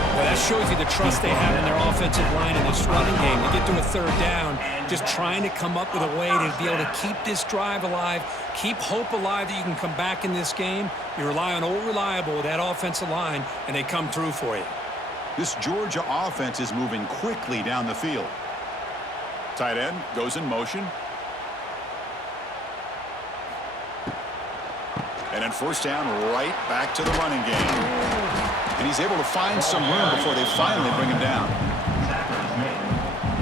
Well, that shows you the trust they have in their offensive line in this running game. To get to a third down, just trying to come up with a way to be able to keep this drive alive, keep hope alive that you can come back in this game. You rely on old reliable with that offensive line, and they come through for you. This Georgia offense is moving quickly down the field. Tight end goes in motion. And then first down right back to the running game. And he's able to find some room before they finally bring him down. Tackle is made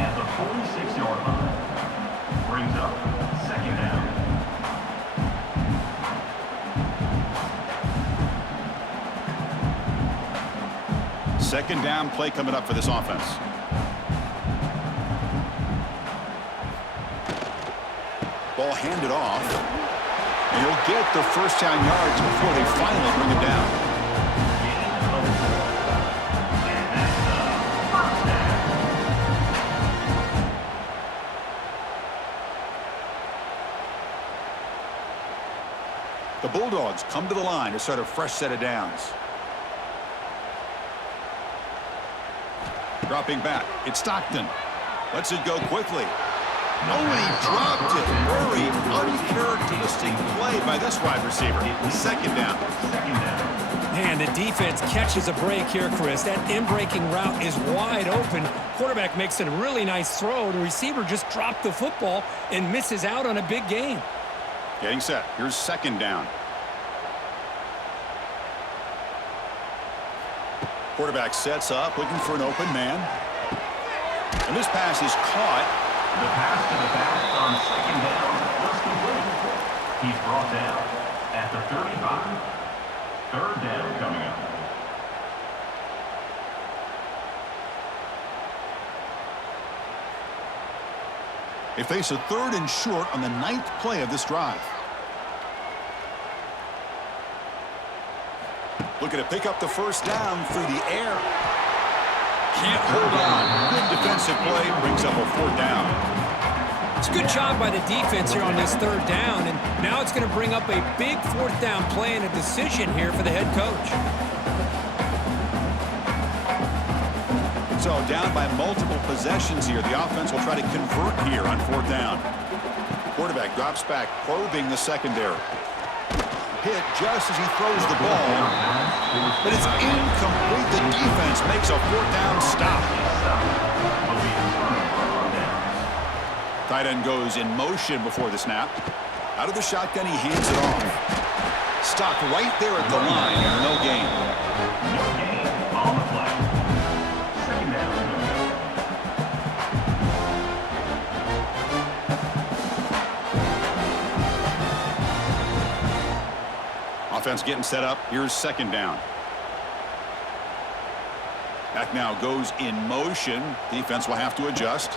at the 46-yard line. Brings up second down. Second down play coming up for this offense. Ball handed off. And he'll get the first down yards before they finally bring him down. The Bulldogs come to the line to start a fresh set of downs. Dropping back, it's Stockton. Lets it go quickly. Oh, and he dropped it. Very uncharacteristic play by this wide receiver. Second down. Man, the defense catches a break here, Chris. That in-breaking route is wide open. Quarterback makes a really nice throw. The receiver just dropped the football and misses out on a big gain. Getting set. Here's second down. Quarterback sets up, looking for an open man. And this pass is caught. The pass to the back on second down was complete. He's brought down at the 35. Third down coming up. They face a third and short on the 9th play of this drive. Looking to pick up the first down through the air. Can't hold on. Good defensive play brings up a fourth down. It's a good job by the defense here on this third down, and now it's going to bring up a big fourth down play and a decision here for the head coach. So down by multiple possessions here. The offense will try to convert here on fourth down. Quarterback drops back, probing the secondary. Hit just as he throws the ball, but it's incomplete. The defense makes a fourth down stop. Tight end goes in motion before the snap. Out of the shotgun, he hands it off. Stopped right there at the line. No gain. No gain on the play. Second down. Offense getting set up. Here's second down. Back now goes in motion. Defense will have to adjust.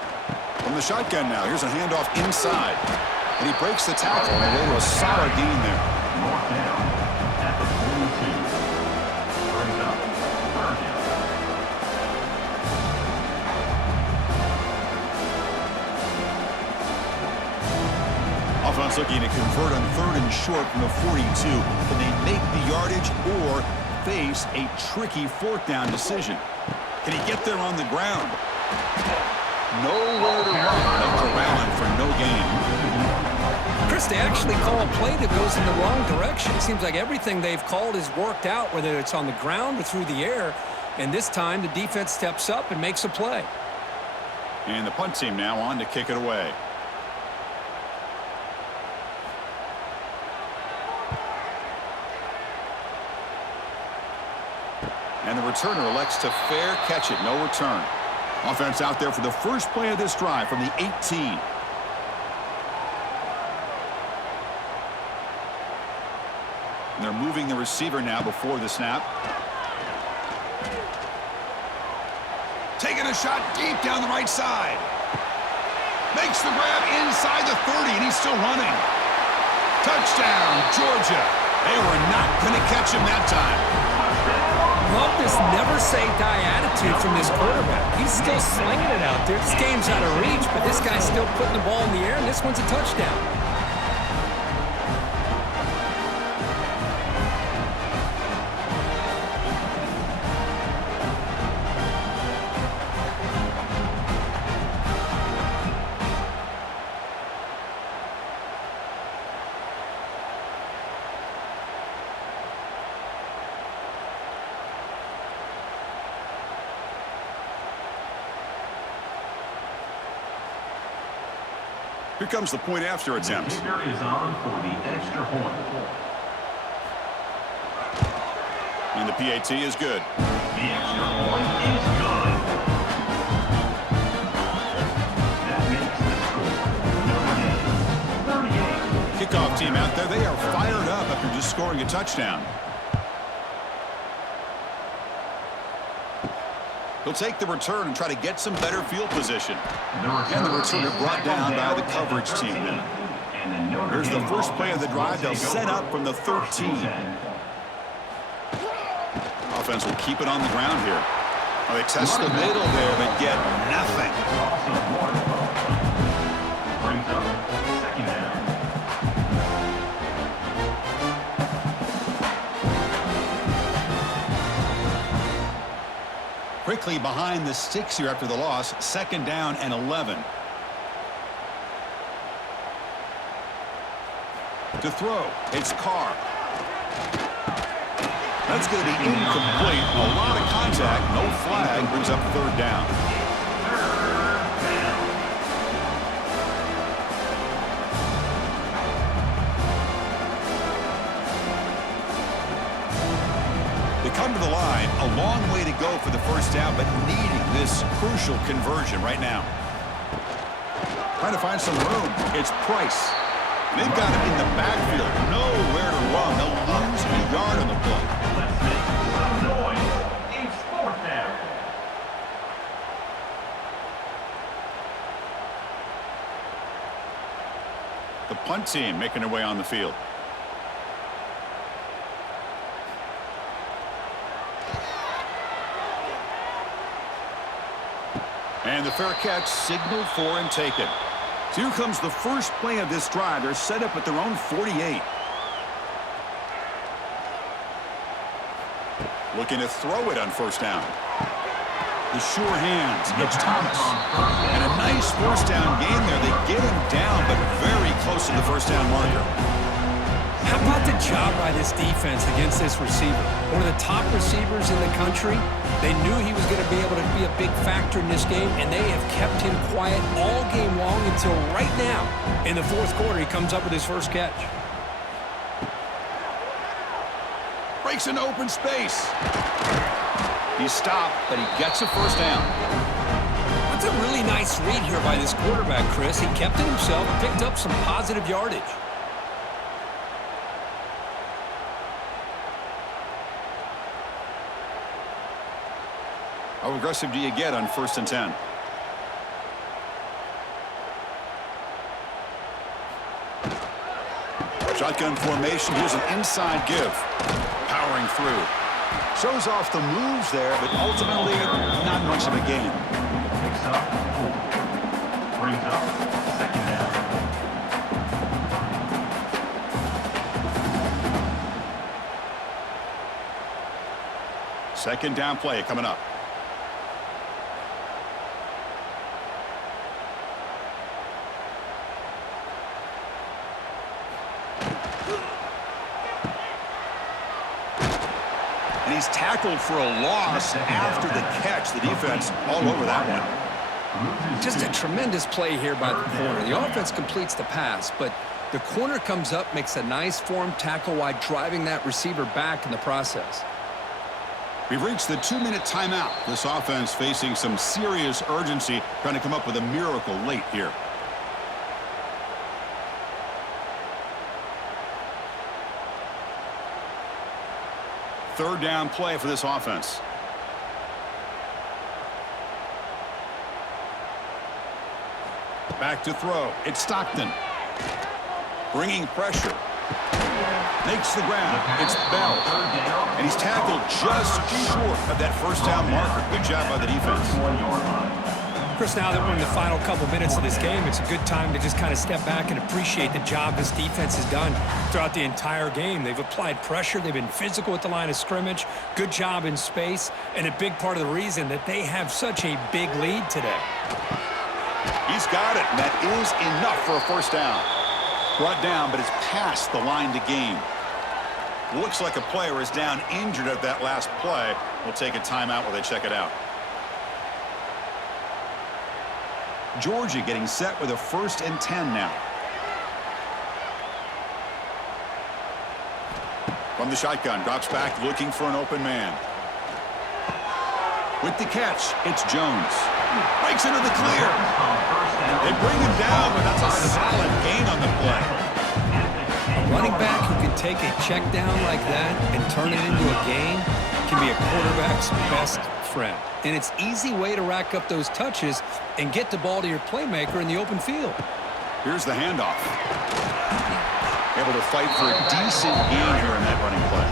From the shotgun now, here's a handoff inside. And he breaks the tackle and a little solid gain there. North down at the 42. Brings up third down. 4 Browns looking to convert on 3rd and short from the 42. Can they make the yardage or face a tricky 4th down decision? Can he get there on the ground? Nowhere to run. They'll corral him for no gain. Chris, they actually call a play that goes in the wrong direction. It seems like everything they've called has worked out, whether it's on the ground or through the air. And this time, the defense steps up and makes a play. And the punt team now on to kick it away. And the returner elects to fair catch it. No return. Offense out there for the first play of this drive from the 18. And they're moving the receiver now before the snap. Taking a shot deep down the right side. Makes the grab inside the 30, and he's still running. Touchdown, Georgia. They were not going to catch him that time. Love this never-say-die attitude from this quarterback. He's still slinging it out there. This game's out of reach, but this guy's still putting the ball in the air, and this one's a touchdown. Here comes the point after attempt. Kicker is on for the extra point. And the PAT is good. The extra point is good. That makes the score Notre 38. Kickoff team out there. They are fired up after just scoring a touchdown. He'll take the return and try to get some better field position. And the returner brought down by the coverage team now. Here's the first play of the drive. They'll set up from the 13. Offense will keep it on the ground here. Well, they test the middle there, but get nothing. Brings up second down. Quickly behind the sticks here after the loss. 2nd down and 11. To throw, it's Carr. That's going to be incomplete. A lot of contact. No flag. Brings up 3rd down. They come to the line. A long way to go for the first down, but needing this crucial conversion right now. Trying to find some room. It's Price. They've got him in the backfield. Nowhere to run. They'll lose a yard on the play. Let's make some noise. It's 4th down. The punt team making their way on the field. And the fair catch signaled for and taken. So here comes the first play of this drive. They're set up at their own 48. Looking to throw it on 1st down. The sure hands. It's Thomas. And a nice 1st down gain there. They get him down, but very close to the 1st down marker. How about the job by this defense against this receiver? One of the top receivers in the country. They knew he was going to be able to be a big factor in this game, and they have kept him quiet all game long until right now. In the 4th quarter, he comes up with his first catch. Breaks into open space. He's stopped, but he gets a 1st down. That's a really nice read here by this quarterback, Chris. He kept it himself, picked up some positive yardage. How aggressive do you get on 1st and 10? Shotgun formation. Here's an inside give. Powering through. Shows off the moves there, but ultimately not much of a gain. Picks up 4. Brings up 2nd down. Second down play coming up. And he's tackled for a loss after the catch. The defense all over that one. Just a tremendous play here by the corner. The offense completes the pass, but the corner comes up, makes a nice form tackle while driving that receiver back in the process. We've reached the 2-minute timeout. This offense facing some serious urgency, trying to come up with a miracle late here. Third down play for this offense. Back to throw. It's Stockton. Bringing pressure. Makes the ground. It's Bell. And he's tackled just short of that first down marker. Good job by the defense. Chris, now that we're in the final couple minutes of this game, it's a good time to just kind of step back and appreciate the job this defense has done throughout the entire game. They've applied pressure. They've been physical at the line of scrimmage. Good job in space. And a big part of the reason that they have such a big lead today. He's got it. And that is enough for a first down. Brought down, but it's past the line to gain. Looks like a player is down injured at that last play. We'll take a timeout while they check it out. Georgia getting set with a 1st and 10 now. From the shotgun, drops back looking for an open man. With the catch, it's Jones. Breaks into the clear. They bring him down, but that's a solid gain on the play. A running back who can take a check down like that and turn it into a gain can be a quarterback's best friend. And it's an easy way to rack up those touches and get the ball to your playmaker in the open field. Here's the handoff. Able to fight for a decent gain here in that running play.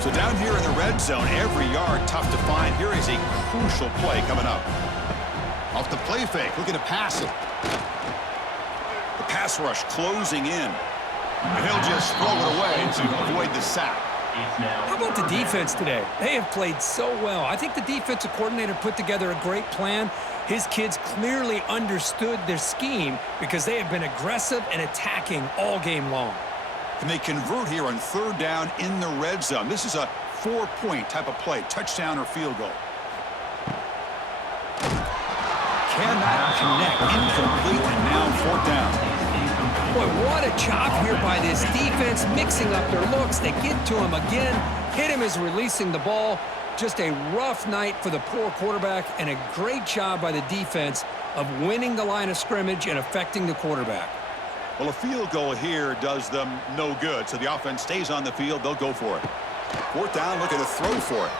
So down here in the red zone, every yard tough to find. Here is a crucial play coming up. Off the play fake, looking to pass it. The pass rush closing in. And he'll just throw it away to avoid the sack. How about the defense today? They have played so well. I think the defensive coordinator put together a great plan. His kids clearly understood their scheme because they have been aggressive and attacking all game long. Can they convert here on 3rd down in the red zone? This is a 4-point type of play, touchdown or field goal. Cannot connect, incomplete, and now 4th down. Boy, what a job here by this defense, mixing up their looks. They get to him again, hit him as releasing the ball. Just a rough night for the poor quarterback, and a great job by the defense of winning the line of scrimmage and affecting the quarterback. Well, a field goal here does them no good, so the offense stays on the field. They'll go for it. 4th down, looking to throw for it.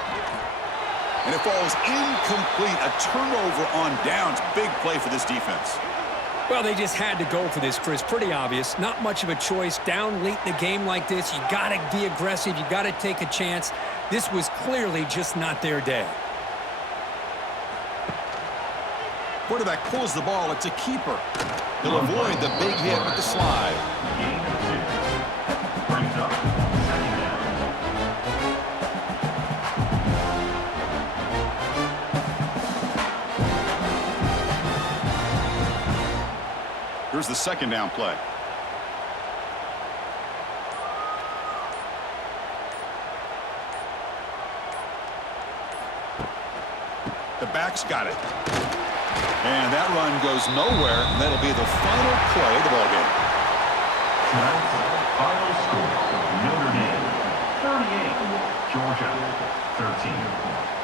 And it falls incomplete. A turnover on downs. Big play for this defense. Well, they just had to go for this, Chris. Pretty obvious. Not much of a choice. Down late in the game like this, you got to be aggressive. You got to take a chance. This was clearly just not their day. Quarterback pulls the ball. It's a keeper. He'll avoid the big hit with the slide. Gain of 2. Brings up 2nd down. Here's the 2nd down play. The back's got it. And that run goes nowhere, and that'll be the final play of the ballgame. Tonight's final score, Notre Dame 38, Georgia 13.